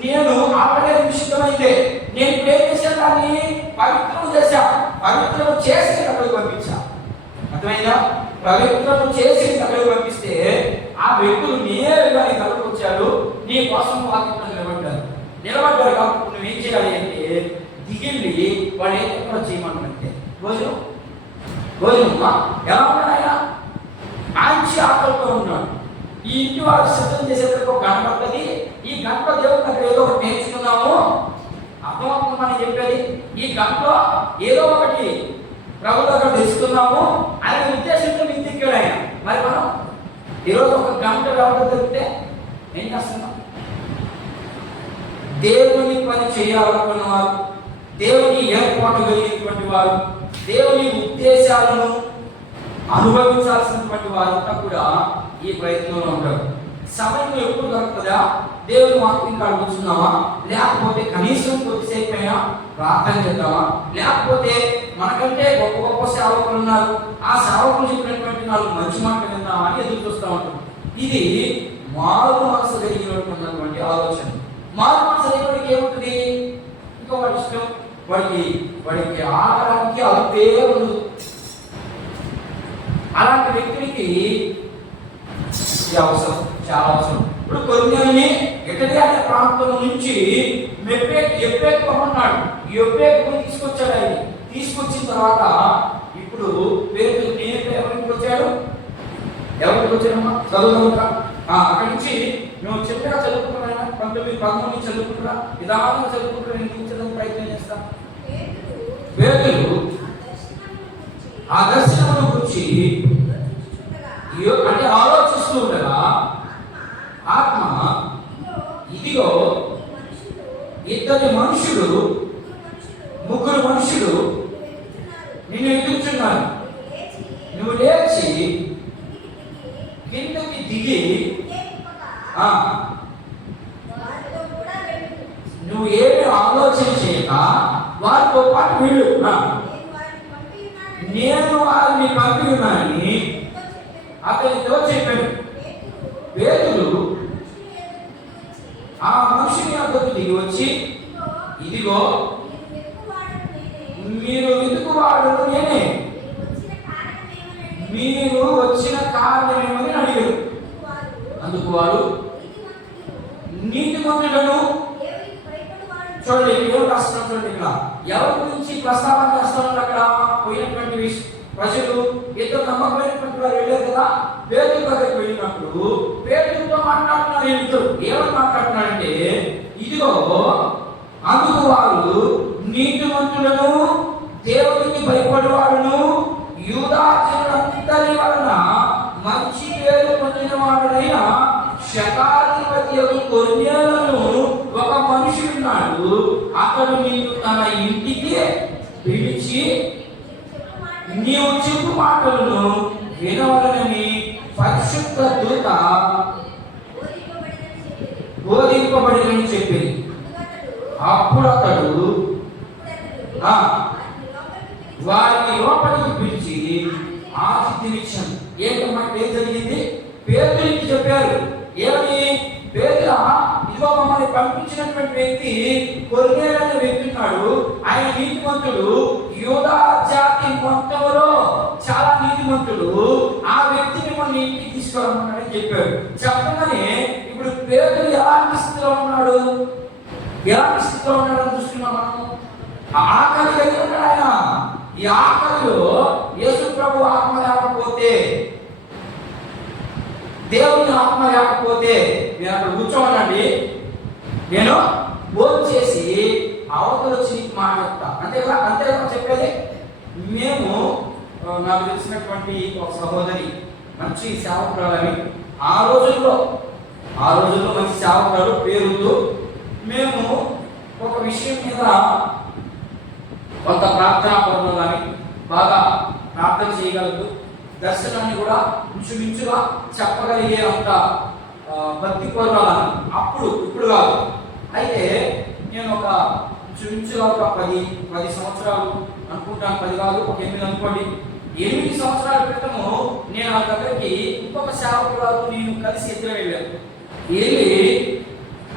నేను ఆపడే నిషిద్ధమైతే నేను ఇప్పుడు ఏం చేశాను? దాన్ని పవిత్రం చేశాను. పవిత్రం చేసి అక్కడికి పంపించా. అర్థమైందా? పవిత్రం చేసి అక్కడికి పంపిస్తే ఆ వ్యక్తులు నేరుగా నీ కళ్ళకు వచ్చాడు, నీ కోసం వాక్యంలో నిలబడ్డారు. కాబట్టి నువ్వేం చేయాలి అంటే దిగిల్లి వాడు ఏం చెప్పినా చేయమంటే భోజనం ఎలా ఉన్నాడు? ఆయన మంచి ఆకలితో ఉన్నాడు. ఈ ఇంటి వాడు సిద్ధం చేసేందుకు ఒక గంట పడుతుంది. ఈ గంట దేవుడు దగ్గర ఏదో ఒకటి నేర్చుకున్నాము, అర్థమవుతుందని చెప్పేది. ఈ గంటలో ఏదో ఒకటి ప్రభు దగ్గర తెలుసుకున్నాము అనే ఉద్దేశంతో మీకు దిక్కాడు ఆయన. మరి మనం ఈరోజు ఒక గంట వ్యవహారం దొరికితే ఏం చేస్తున్నాం? దేవుని పని చేయాలనుకున్న వారు, దేవుని ఏర్పాటు కలిగినటువంటి వారు, దేవుని ఉద్దేశాలను అనుభవించాల్సినటువంటి వారంతా కూడా ఈ ప్రయత్నంలో ఉంటారు. సమయం ఎప్పుడు దొరుకుతుందా? దేవుని వాక్యం కాడ కూర్చున్నామా? లేకపోతే కనీసం కొద్దిసేపు అయినా ప్రార్థన చేద్దామా? లేకపోతే మనకంటే గొప్ప సేవకులు ఉన్నారు, ఆ సేవకులు చెప్పినటువంటి 4 మంచి మాటలు విందామా అని ఎదురు చూస్తూ ఉంటాం. ఇది మారు మనసు కలిగినటువంటి ఆలోచన. మారు మనసు కలిగినడికి ఏముంటుంది? ఇంకా వాడి ఇష్టం, వాడికి ఆడడానికి అదే ఉండదు. అలాంటి వ్యక్తులకి అవసరం, చాలా అవసరం. ఇప్పుడు కొర్నేలిని ఇటలీ అనే ప్రాంతం నుంచి యొప్పేకి పంపన్నాడు. యొప్పేకి తీసుకొచ్చాడు. ఆయన తీసుకొచ్చిన తర్వాత ఇప్పుడు పేతురు ఎవరికి వచ్చాడు? చదువుకుంటా అక్కడి నుంచి మేము చెప్పగా చదువుకుంటున్నా, 19-13 చదువుకుంటున్నా, నిదానంగా చదువుకుంటున్నా, నేను కూర్చోడానికి ప్రయత్నం చేస్తా. పేతురు ఆ దర్శనమును గురించి అంటే ఆలోచిస్తూ ఉండగా ఆత్మ ఇదిగో 2 మనుషులు 3 మనుషులు నిన్ను ఎదుర్కొన్నారు. నువ్వు లేచి కిందకి దిగి నువ్వు ఏమి ఆలోచన చేయక వారితో పాటు వెళ్ళు. నేను వారిని పంపినానని అతనితో చెప్పాడు. పేతురు ఆ మనుషుని వద్దకు దిగి వచ్చి, ఇదిగో మీరు వెతుకువాడు నేనే, మీరు వచ్చిన కారణమేమని అడిగారు. అందుకు వారు నీతిమంతులను చూడండి, ఎవరు రాస్తున్నాడు చూడండి. ఇక్కడ ఎవరి గురించి ప్రస్తావన చేస్తున్నారు? అక్కడ పోయినటువంటి ప్రజలు, 2 నమ్మకమైనటువంటి వారు వెళ్ళారు కదా. పేతురు దగ్గరికి వెళ్ళినప్పుడు పేతురుతో మాట్లాడుతున్నారు. ఏమని మాట్లాడుతున్నారంటే, ఇదిగో అందుకు వారు నీతిమంతులను, దేవునికి భయపడేవాడును, యూదా జనులందరి వలన మంచి పేరు పొందిన వాడునైన శతాధిపతి కొర్నేలును ఒక మనుషుడున్నాడు. అతడు నీవు తన ఇంటికి పిలిచి నీవు చెప్పు మాటలను వినవలనని పరిశుద్ధ దూత బోధింపబడినని చెప్పింది. అప్పుడు అతడు వారిని లోపలికి పిలిచి ఆతిథ్యమిచ్చాను. ఏంటంటే ఏం జరిగింది? పేతురుకి చెప్పారు. ఏమని? పేతురా, ఇదిగో మమ్మల్ని పంపించినటువంటి వ్యక్తి కొర్నేలు అనే వ్యక్తి ఉన్నాడు. ఆయన నీతిమంతుడు, యూదా జాతి మొత్తంలో చాలా నీతిమంతుడు. ఆ వ్యక్తి మిమ్మల్ని ఇంటికి తీసుకురమ్మన్నాడని చెప్పాడు. చెప్పగానే ఇప్పుడు పేతురు ఎలాంటి స్థితిలో ఉన్నాడు? ఎలాంటి స్థితిలో ఉన్నాడని చూస్తున్నాం మనం. ఆకలి కలిగి ఉన్నాడు ఆయన. ఈ ఆకలిలో యేసు ప్రభు ఆత్మ లేకపోతే, దేవుని ఆత్మ లేకపోతే నేను అక్కడ కూర్చోవాలండి, నేను భోజనం చేసి అవతల వచ్చి మాట్లాడతా. అంతేగా అంతేగా చెప్పేది. మేము నాకు తెలిసినటువంటి ఒక సహోదరి మంచి సేవకురాలని, ఆ రోజుల్లో మంచి సేవకురాలు పేరుతో మేము ఒక విషయం మీద కొంత ప్రార్థనా పరులు కానీ బాగా ప్రార్థన చేయగలదు, దర్శనాన్ని కూడా ఇంచుమించుగా చెప్పగలిగే అంత భక్తి పరులని ఇప్పుడు కాదు. అయితే నేను ఒక ఇంచుమించుగా ఒక 10 సంవత్సరాలు అనుకుంటాను, 10 కాదు, ఒక 8 అనుకోండి. 8 సంవత్సరాల క్రితము నేను ఆ దగ్గరికి ఇంకొక సేవకురాలు నేను కలిసి ఎదురు వెళ్ళాను. వెళ్ళి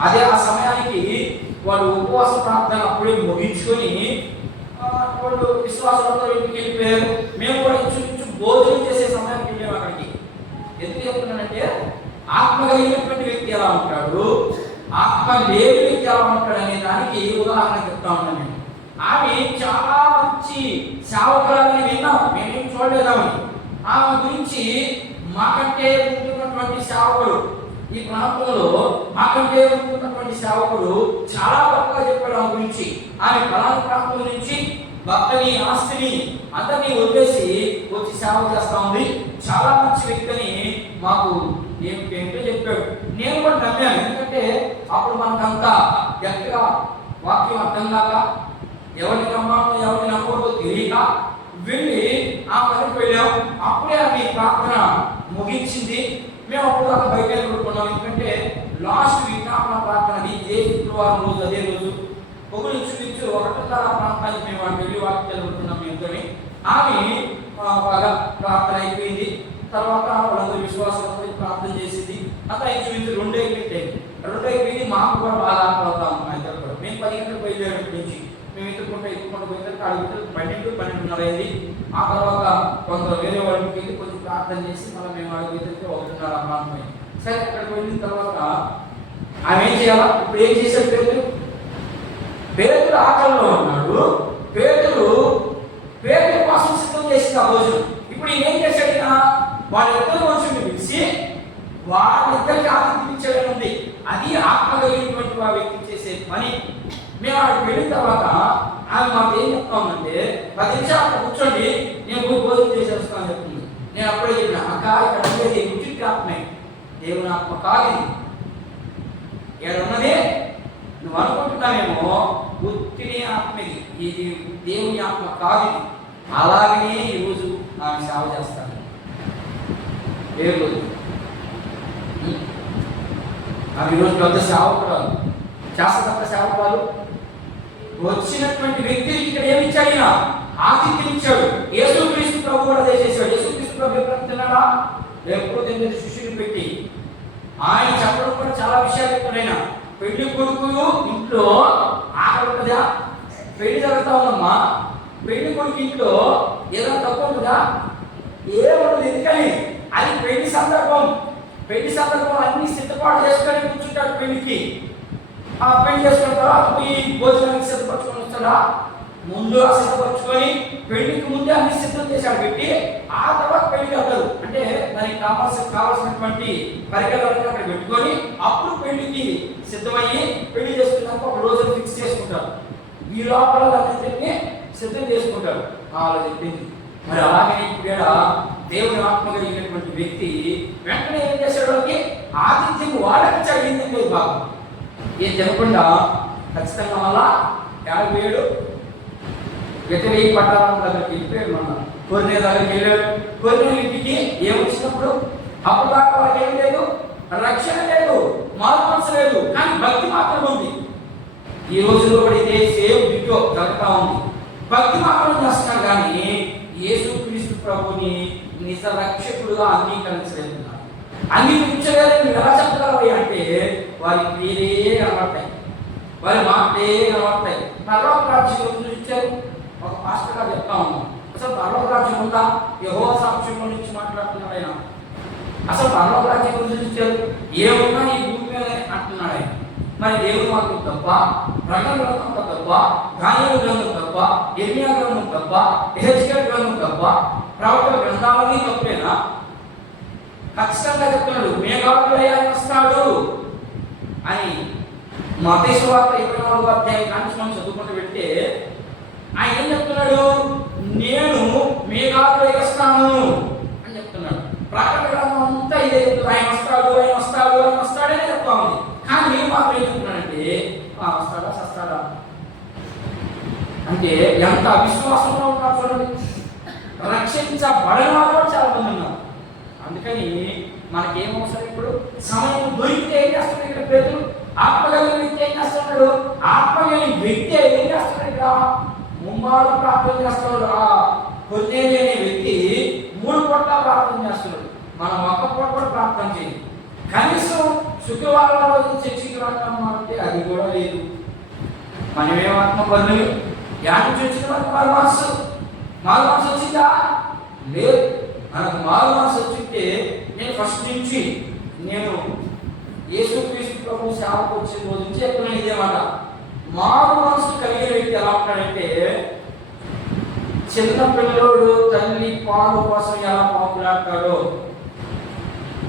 అదే ఆ సమయానికి వాళ్ళు ఉపవాస ప్రార్థన అప్పుడే ముగించుకొని వాళ్ళు విశ్వాసంతో ఇంటికి వెళ్ళిపోయారు. మేము కూడా ఇంచుమించు భోజనం చేసే సమయానికి వెళ్ళాము అక్కడికి. ఎందుకు చెప్తున్నానంటే, ఆత్మ కలిగినటువంటి వ్యక్తి ఎలా ఉంటాడు, ఆత్మ లేని వ్యక్తి ఎలా ఉంటాడు అనే దానికి ఉదాహరణ చెప్తా ఉన్నాను నేను. ఆమె చాలా మంచి సేవకురాలని విన్నాం, మేమేం చూడలేదామని. ఆమె గురించి మాకంటే ఉంటున్నటువంటి సేవకుడు, ఈ ప్రాంతంలో మాకంటే ఉంటున్నటువంటి సేవకుడు చాలా గొప్పగా చెప్పాడు ఆమె గురించి. ఆమె పలానా ప్రాంతం నుంచి భక్తిని ఆస్తిని అందరినీ వదిలేసి వచ్చి సేవ చేస్తా ఉంది. చాలా మంచి వ్యక్తిని మాకు ఏంటో చెప్పాడు. నేను కూడా నమ్మాను. ఎందుకంటే అప్పుడు మనకంతా గట్టిగా వాక్యం అర్థం కాక, ఎవరిని నమ్మాలో ఎవరిని నమ్మకూడదో తెలియక వెళ్ళి ఆ పనికి వెళ్ళాం. అప్పుడే ఆమె ప్రార్థన ముగించింది. మేము అప్పుడు దాకా బయట కొనుక్కున్నాం. ఎందుకంటే లాస్ట్ విజ్ఞాపన ప్రార్థనది ఏ శుక్రవారం రోజు, అదే రోజు ఒకరు ఇంచుమించు 1:30 ప్రాంతానికి మేము వాడికి వెళ్ళి వాక్యం చదువుతున్నాం. మేముతోని ఆమె బాగా ప్రార్థన అయిపోయింది. తర్వాత వాళ్ళందరూ విశ్వాసంతో ప్రార్థన చేసింది. అంతా ఇంచుమించు 2 అయిపోయింది. మాకు కూడా బాగా ఆకలివుతాం. మా ఇద్దరు కూడా మేము 10 గంటలకు బయలుదేరటి నుంచి మేము ఎత్తుకుంటూ పోయిన అడిగితే 12:30 అయింది. ఆ తర్వాత కొందరు వేరే వాళ్ళకి వెళ్ళి కొంచెం ప్రార్థన చేసి మళ్ళీ మేము అడిగితే 1:30 ఆ ప్రాంతం. సరే, అక్కడికి వెళ్ళిన తర్వాత ఆమె ఏం చేయాలా? ఇప్పుడు ఏం చేశాడు? పేతురు ఆకలిలో ఉన్నాడు. పేతురు కోసం సిద్ధం చేసింది ఆ భోజనం. ఇప్పుడు ఈయన ఏం చేశాడు? వాళ్ళిద్దరు మనుషుల్ని పిలిచి వాళ్ళిద్దరికి ఆతిథ్యం ఇచ్చాడని ఉంది. అది ఆత్మ కలిగినటువంటి ఆ వ్యక్తి చేసే పని. మేము అక్కడికి వెళ్ళిన తర్వాత ఆమె మాకు ఏం చెప్తామంటే, 10 నిమిషాలు కూర్చోండి, నేను భోజనం చేసేస్తాను చెప్తుంది. నేను అప్పుడే చెప్పిన, అక్క ఇక్కడ ఉండేది ఉచిత ఆత్మే, దేవుని ఆత్మ కాదు. ఇక్కడ ఉన్నది నువ్వు అనుకుంటున్నావేమో ఉత్తిని ఆత్మది, ఇది దేవుని ఆత్మ కాదు. అలాగనే ఈరోజు ఆమె సేవ చేస్తాను. ఆమె ఈరోజు పెద్ద సేవకురాలు, శాస్త్రగత సేవకురాలు. వచ్చినటువంటి వ్యక్తికి ఇక్కడ ఏమి ఇచ్చాడు? ఆతిథ్యం ఇచ్చాడు. యేసుక్రీస్తు ప్రభు కూడా అదే చేశాడు. యేసుక్రీస్తు ప్రభు ఎప్పుడు తిన్నాడా? ఎప్పుడు తిన్నది శిష్యుని పెట్టి. ఆయన చెప్పడం కూడా చాలా విషయాలు ఎప్పుడైనా పెళ్లి కొడుకు ఇంట్లో ఆకలి ఉంటుందా? పెళ్లి జరుగుతా ఉందమ్మా, పెళ్లి కొడుకు ఇంట్లో ఏదైనా తక్కువ ఉంటుందా? ఏముండదు. ఎందుకని? అది పెళ్లి సందర్భం. అన్ని సిద్ధపాటు చేసుకొని కూర్చుంటాడు పెళ్లికి. ఆ పెళ్లి చేసుకున్న తర్వాత పోయి భోజనానికి సిద్ధపరచుకొని వస్తాడా? ముందు సిద్ధపరచుకొని పెళ్లికి ముందే అన్ని సిద్ధం చేశాడు పెట్టి, ఆ తర్వాత పెళ్లికి వెళ్తారు. అంటే దానికి కావాల్సినటువంటి పరికరాలను అక్కడ పెట్టుకొని అప్పుడు పెళ్లికి సిద్ధమయ్యి పెళ్లి చేసుకున్నాక ఒక రోజు ఫిక్స్ చేసుకుంటారు. ఈ లోపల దాన్ని సిద్ధం చేసుకుంటారు. అలా చెప్పింది. మరి అలాగే ఇక్కడ దేవుని ఆత్మ కలిగినటువంటి వ్యక్తి వెంటనే ఏం చేశాడు? వాళ్ళకి ఆతిథ్యం వాళ్ళకి చదివిందండి బాబు. ఏం చెప్పకుండా ఖచ్చితంగా మళ్ళా 57 వెతవేయి పట్టాల దగ్గరికి వెళ్ళిపోయాడు. మన కొరినే దగ్గరికి వెళ్ళాడు. కొరినే ఇంటికి ఏమొచ్చినప్పుడు అప్పుడు దాకా వాళ్ళకి ఏం లేదు, రక్షణ లేదు, మార్పు లేదు, కానీ భక్తి మాత్రం ఉంది. ఈ రోజుల్లో కూడా ఇదే సేమ్ వీడియో జరుగుతూ ఉంది. భక్తి మాత్రం చేస్తున్నారు కానీ యేసుక్రీస్తు ప్రభుని నిజ రక్షకుడుగా అంగీకరించలేదు. అంగీకరించలేదని మీరు ఎలా చెప్పగలరు అంటే వారి పేరే కనబడతాయి, వారి మాటలే కనబడతాయి. పరలోక రాజ్యం గురించి ఇచ్చారు. ఒక పాస్టర్ గారు చెప్తా ఉన్నాం, అసలు పరలోక రాజ్యం ఉందా? యెహోవా సాక్ష్యం నుంచి మాట్లాడుతున్నాడు ఆయన. అసలు పరలోక రాజ్యం గురించి ఇచ్చారు, ఏమున్నా ఈ భూమి మీద అంటున్నాడు ఆయన. మరి దేవుని వాక్యం తప్ప, ప్రకటన గ్రంథం తప్ప, దానియేలు గ్రంథం తప్ప, యెర్మీయా గ్రంథం తప్ప, యెహెజ్కేలు గ్రంథం తప్ప, ప్రవక్త గ్రంథాలన్నీ తప్పేనా? ఖచ్చితంగా చెప్తున్నాడు మేఘాలు వస్తాడు అని. మత్తయి సువార్త 24వ అధ్యాయం నుంచి మనం చదువుకుంటూ వెళ్తే ఆయన ఏం చెప్తున్నాడు? నేను మేఘాలు వస్తాను అని చెప్తున్నాడు. ప్రకటన గ్రంథం అంతా ఇదే చెప్తుంది, ఆయన వస్తాడు, ఆయన వస్తాడు, ఆయన వస్తాడనే చెప్తా ఉంది. కానీ నేను మాత్రం ఏం చెప్తున్నానంటే వస్తాడా సస్తాడా అంటే ఎంత అవిశ్వాసంలో ఉన్నారు చూడండి. రక్షించబడిన వాళ్ళు చాలా మంది ఉన్నారు. అందుకని మనకేం అవసరం? ఇప్పుడు సమయం దొరికితే ఏం చేస్తున్నాడు? ఇక్కడ పేతురు ఆత్మగలిగిన వ్యక్తి ఏం చేస్తున్నాడు? ఆత్మగలిగిన వ్యక్తి ఏం చేస్తున్నాడు? ఇక్కడ ముమ్మారు ప్రార్థన చేస్తున్నాడు. ఆ కొన్నేది అనే వ్యక్తి 3 పూట్ల ప్రార్థన చేస్తున్నాడు. మనం ఒక్క పూట కూడా ప్రార్థన చేయాలి. కనీసం శుక్రవారం రోజు చర్చికి రావడం అంటే అది కూడా లేదు. మనమేమాత్మ పనులు యాడ్ చర్చికి మారు మనసు వచ్చిందా? లేదు. మనకు మారు మనసు వచ్చింటే నేను ఫస్ట్ నుంచి నేను యేసుక్రీస్తు ప్రభు సేవకు వచ్చిన రోజు నుంచి ఎప్పుడు ఇదేమాట మారు మనసు కలిగిన వ్యక్తి ఎలా ఉంటాడంటే చిన్న పిల్లలు తల్లి పాలు కోసం ఎలా పాపులాడతాడో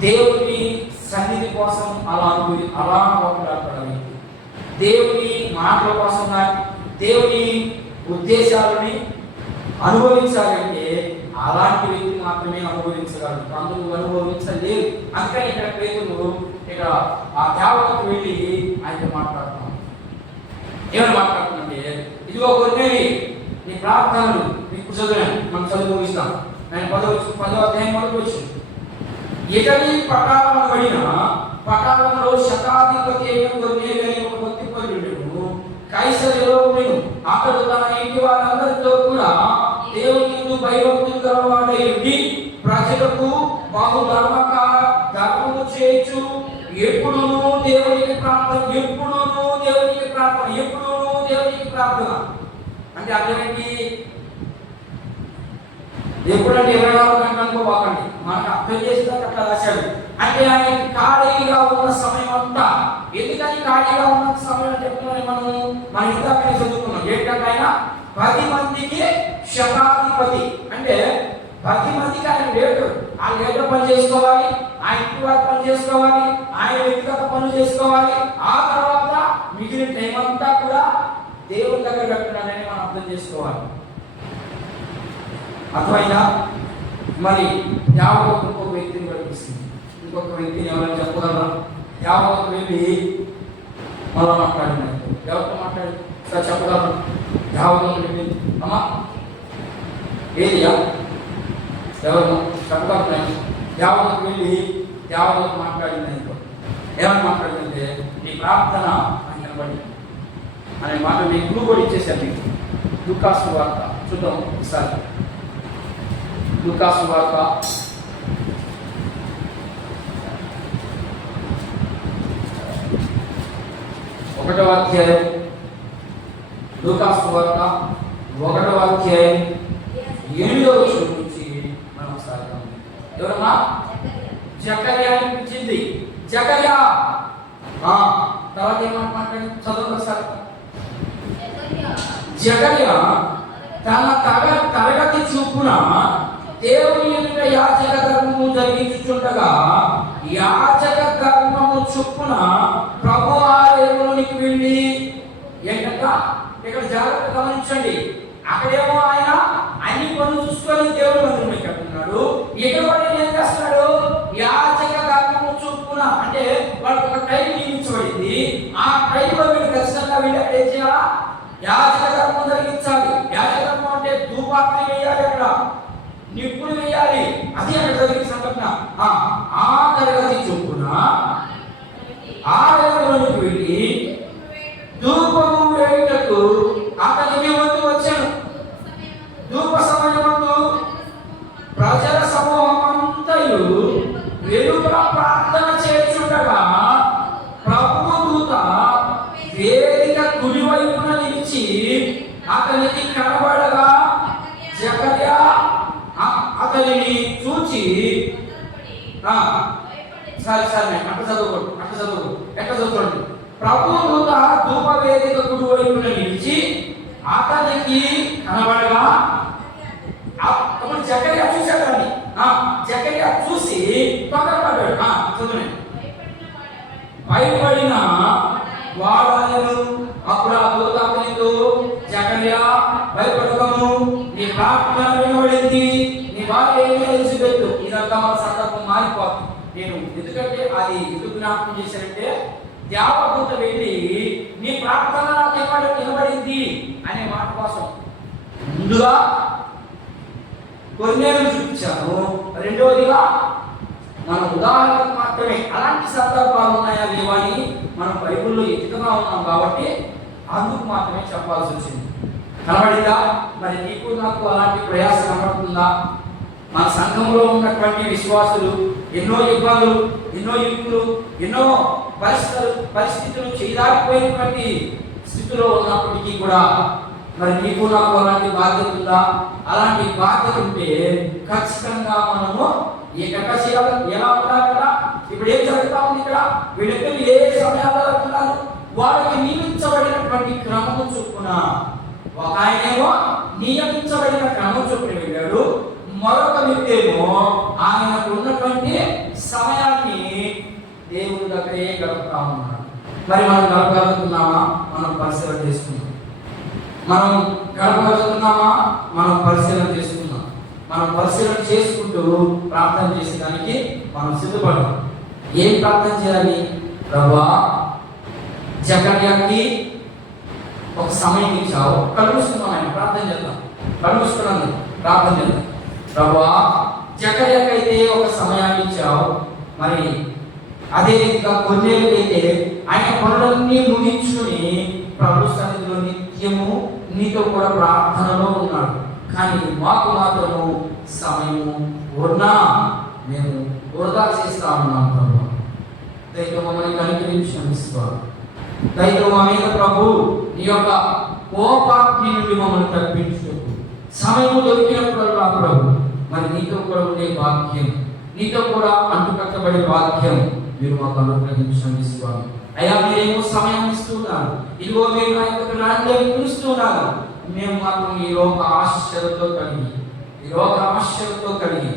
దేవుని సన్నిధి కోసం అలా పాపులాడతాడు. దేవుని మాటల కోసం కానీ దేవుని ఉద్దేశాలని అనుభవించాలంటే అలాంటి వ్యక్తి మాత్రమే అనుభవించగలరు. అందుకు అనుభవించలేదు. అందుకని ఇక్కడ పేతురు ఇక్కడ ఆ దేవతకు వెళ్ళి ఆయనతో మాట్లాడుతున్నాం. ఏమని మాట్లాడుతుందంటే ఇదిగో కొన్నేవి నీ ప్రార్థనలు నీకు చదివాను, మనం చదువు ముగిస్తాం. నేను 10వ అధ్యాయం వరకు వచ్చింది. ఇటలీ పటాలబడిన పటాలంలో శతాధిపతి అయిన కొన్నేవి అనే ఒక భక్తి పరుడు కైసరులో ఉండెను. అతడు తన ఇంటి వారందరితో కూడా దేవుని భయభక్తులు గలవాడై ఉండి ప్రజలకు ధర్మము చేయొచ్చు. ఎప్పుడునూ దేవునికి ప్రార్థన, ఎప్పుడునూ దేవునికి ప్రార్థన, ఎప్పుడునూ దేవునికి ప్రార్థన అంటే అర్థమేంటి? ఎప్పుడంటే 24 గంటలు అనుకోవాకండి, మనకు అర్థం చేసినాక అట్లా రాశాడు. అంటే ఆయన ఖాళీగా ఉన్న సమయం అంతా. ఎందుకని ఖాళీగా ఉన్న సమయం అని చెప్తున్నాను మనము? మన ఇందాకనే చదువుకున్నాం. ఏంటంటే ఆయన 10 మందికి శతాధిపతి. అంటే 10 మందికి ఆయన లీడర్. ఆ లీడర్ పని చేసుకోవాలి, ఆ ఇంటి వారి పని చేసుకోవాలి, ఆయన వ్యక్తిగత పనులు చేసుకోవాలి. ఆ తర్వాత మిగిలిన టైం అంతా కూడా దేవుని దగ్గర పెట్టాలని మనం అర్థం చేసుకోవాలి. అర్థమైనా? మరి యావత్తు ఇంకొక వ్యక్తిని కనిపిస్తుంది. ఇంకొక వ్యక్తిని ఎవరైనా చెప్పగలరా? యావత్తు వెళ్ళి మళ్ళా మాట్లాడినాయి. ఎవరితో మాట్లాడి సార్ చెప్పగలరు? యావత్తు వెళ్ళి అమ్మా ఏదియా ఎవరు చెప్పగలుగుతున్నాయి? యావత్తు వెళ్ళి యావత్తు మాట్లాడింది. ఏమని మాట్లాడిందంటే నీ ప్రార్థన అని కనబడి అనే మాట మీకు క్లూ కూడా ఇచ్చేసాను. మీకు లూకాసు వార్త చూద్దాం ఒకసారి. లూకాసు వార్త 1వ అధ్యాయం. లూకాసు వార్త 1వ అధ్యాయం 8వ వచనం నుంచి మనం ఒకసారి ఎవరమ్మా? జకర్యా అనిపించింది. జకర్యా తర్వాత ఏమాట మాట్లాడి చదువు ఒకసారి. జకర్యా తన తరగతి చూపున దేవుని యొక్క యాజక ధర్మము జరిగించుచుండగా యాజక ధర్మము చొప్పున ప్రభు ఆలయంలోనికి వెళ్ళి ఏంటంట ఇక్కడ జాగ్రత్త గమనించండి. అక్కడేమో ఆయన అన్ని పనులు చూసుకొని దేవుడు మందిరం కట్టుకున్నాడు. ఇక్కడ కూడా ఏం చేస్తున్నాడు? యాజక ధర్మము చొప్పున, అంటే వాళ్ళకి ఒక టైం నియమించబడింది. ఆ టైంలో వీళ్ళు ఖచ్చితంగా వీళ్ళు ఏం చేయాలా? యాజక ధర్మం జరిగించాలి. యాజక ధర్మం అంటే ధూపాగ్ని వేయాలి, అక్కడ నిప్పులు వేయాలి. అది అక్కడ జరిగిన సంఘటన. ఆ తరగతి చొప్పున ఆ రంగంలోకి వెళ్ళి ధూపము వేయుటకు అతనికి వంతు వచ్చాను. ధూప సమయమందు ప్రజల సమూహమంతయు వెలుగుల ప్రార్థన చేయుచుండగా ప్రభువు దూత వేదిక కుడి వైపున నిలిచి అతనికి కనబడగా జకర్యా అతనిని చూచి చదువుకోండి. ప్రభువు దూత ధూప వేదిక కుడి వైపున నిలిచి అతనికి కనబడగా జకర్యా చూశాడని, జకర్యా చూసి తొందరపడ్డాడు. భయపడిన వాడను. అప్పుడు ఆ దూత అతనితో, జకర్యా భయపడకము, నీ ప్రార్థన వినబడింది, నీ భార్య ఎలిజబెత్. ఇదంతా మన సందర్భం మారిపోతుంది. నేను ఎందుకంటే అది ఎందుకు జ్ఞాపకం చేశానంటే, దేవదూత వెళ్ళి నీ ప్రార్థన వినబడింది అనే మాట కోసం ముందుగా కొన్నేళ్ళు చూపించాను. రెండవదిగా మన ఉదాహరణకు మాత్రమే. అలాంటి సందర్భాలు ఉన్నాయా లేవని మనం బైబిల్లో ఎదుగుగా ఉన్నాం కాబట్టి అందుకు మాత్రమే చెప్పాల్సి వచ్చింది. కనబడిందా? మరి నీకు నాకు అలాంటి ప్రయాస కనబడుతుందా? మన సంఘంలో ఉన్నటువంటి విశ్వాసులు ఎన్నో ఇబ్బందులు, ఎన్నో యుక్తులు, ఎన్నో పరిస్థితులు చేయదారిపోయినటువంటి స్థితిలో ఉన్నప్పటికీ కూడా మరి నీకు నాకు అలాంటి బాధ్యత ఉందా? అలాంటి బాధ్యత ఉంటే ఖచ్చితంగా మనము ఈ కట్టశీలాలు ఎలా ఉంటారు కదా. ఇప్పుడు ఏం జరుగుతా ఉంది? ఇక్కడ వీళ్ళకి ఏ సమయాల్లో వెళ్తున్నారు? వాళ్ళకి నియమించబడినటువంటి క్రమము చొప్పున ఒక ఆయనేమో నియమించబడిన క్రమం చొప్పున వెళ్ళాడు, మరొక వ్యక్తి ఏమో ఆయనకు ఉన్నటువంటి సమయాన్ని దేవుని దగ్గరే గడుపుతా ఉన్నాడు. మరి మనం గడపగలుగుతున్నామా? మనం పరిశీలన చేసుకుందాం. మనం గడపగలుగుతున్నామా? మనం పరిశీలన చేసుకుందాం. మనం పరిశీలన చేసుకుంటూ ప్రార్థన చేసేదానికి మనం సిద్ధపడతాం. ఏం ప్రార్థన చేయాలి? ప్రభువా, జకర్యాకి ఒక సమయం ఇచ్చావు. కలుస్తున్నాం, ఆయన ప్రార్థన చేద్దాం. కలుస్తున్నాను, ప్రార్థన చేద్దాం. ప్రభువా, జకర్యాకైతే ఒక సమయాన్ని ఇచ్చావు, మరి అదే రీతిగా కొన్నేళ్ళకైతే ఆయన పనులన్నీ ముగించుకుని ప్రభు సన్నిధిలో నిత్యము నీతో కూడా ప్రార్థనలో ఉన్నాడు. కానీ మాకు మాత్రము సమయము ఉన్నా మేము వృధా చేస్తా ఉన్నాం. ప్రభు దయతో మమ్మల్ని కనికరించి క్షమిస్తాను. దయతో మా మీద ప్రభు నీ యొక్క కోపాగ్ని నుండి మమ్మల్ని తప్పించు. సమయము దొరికినప్పుడల్లా ప్రభు మరి నీతో కూడా ఉండే వాక్యం, నీతో కూడా అంటుకట్టబడే వాక్యం మీరు మాకు అనుగ్రహించండి స్వామి. అయ్యా, మీరేమో సమయం ఇస్తున్నారు, ఇదిగో మీరు నా యొక్క రాజ్యాన్ని పిలుస్తున్నారు. మేము మాత్రం ఈ లోక ఆశలతో కలిగి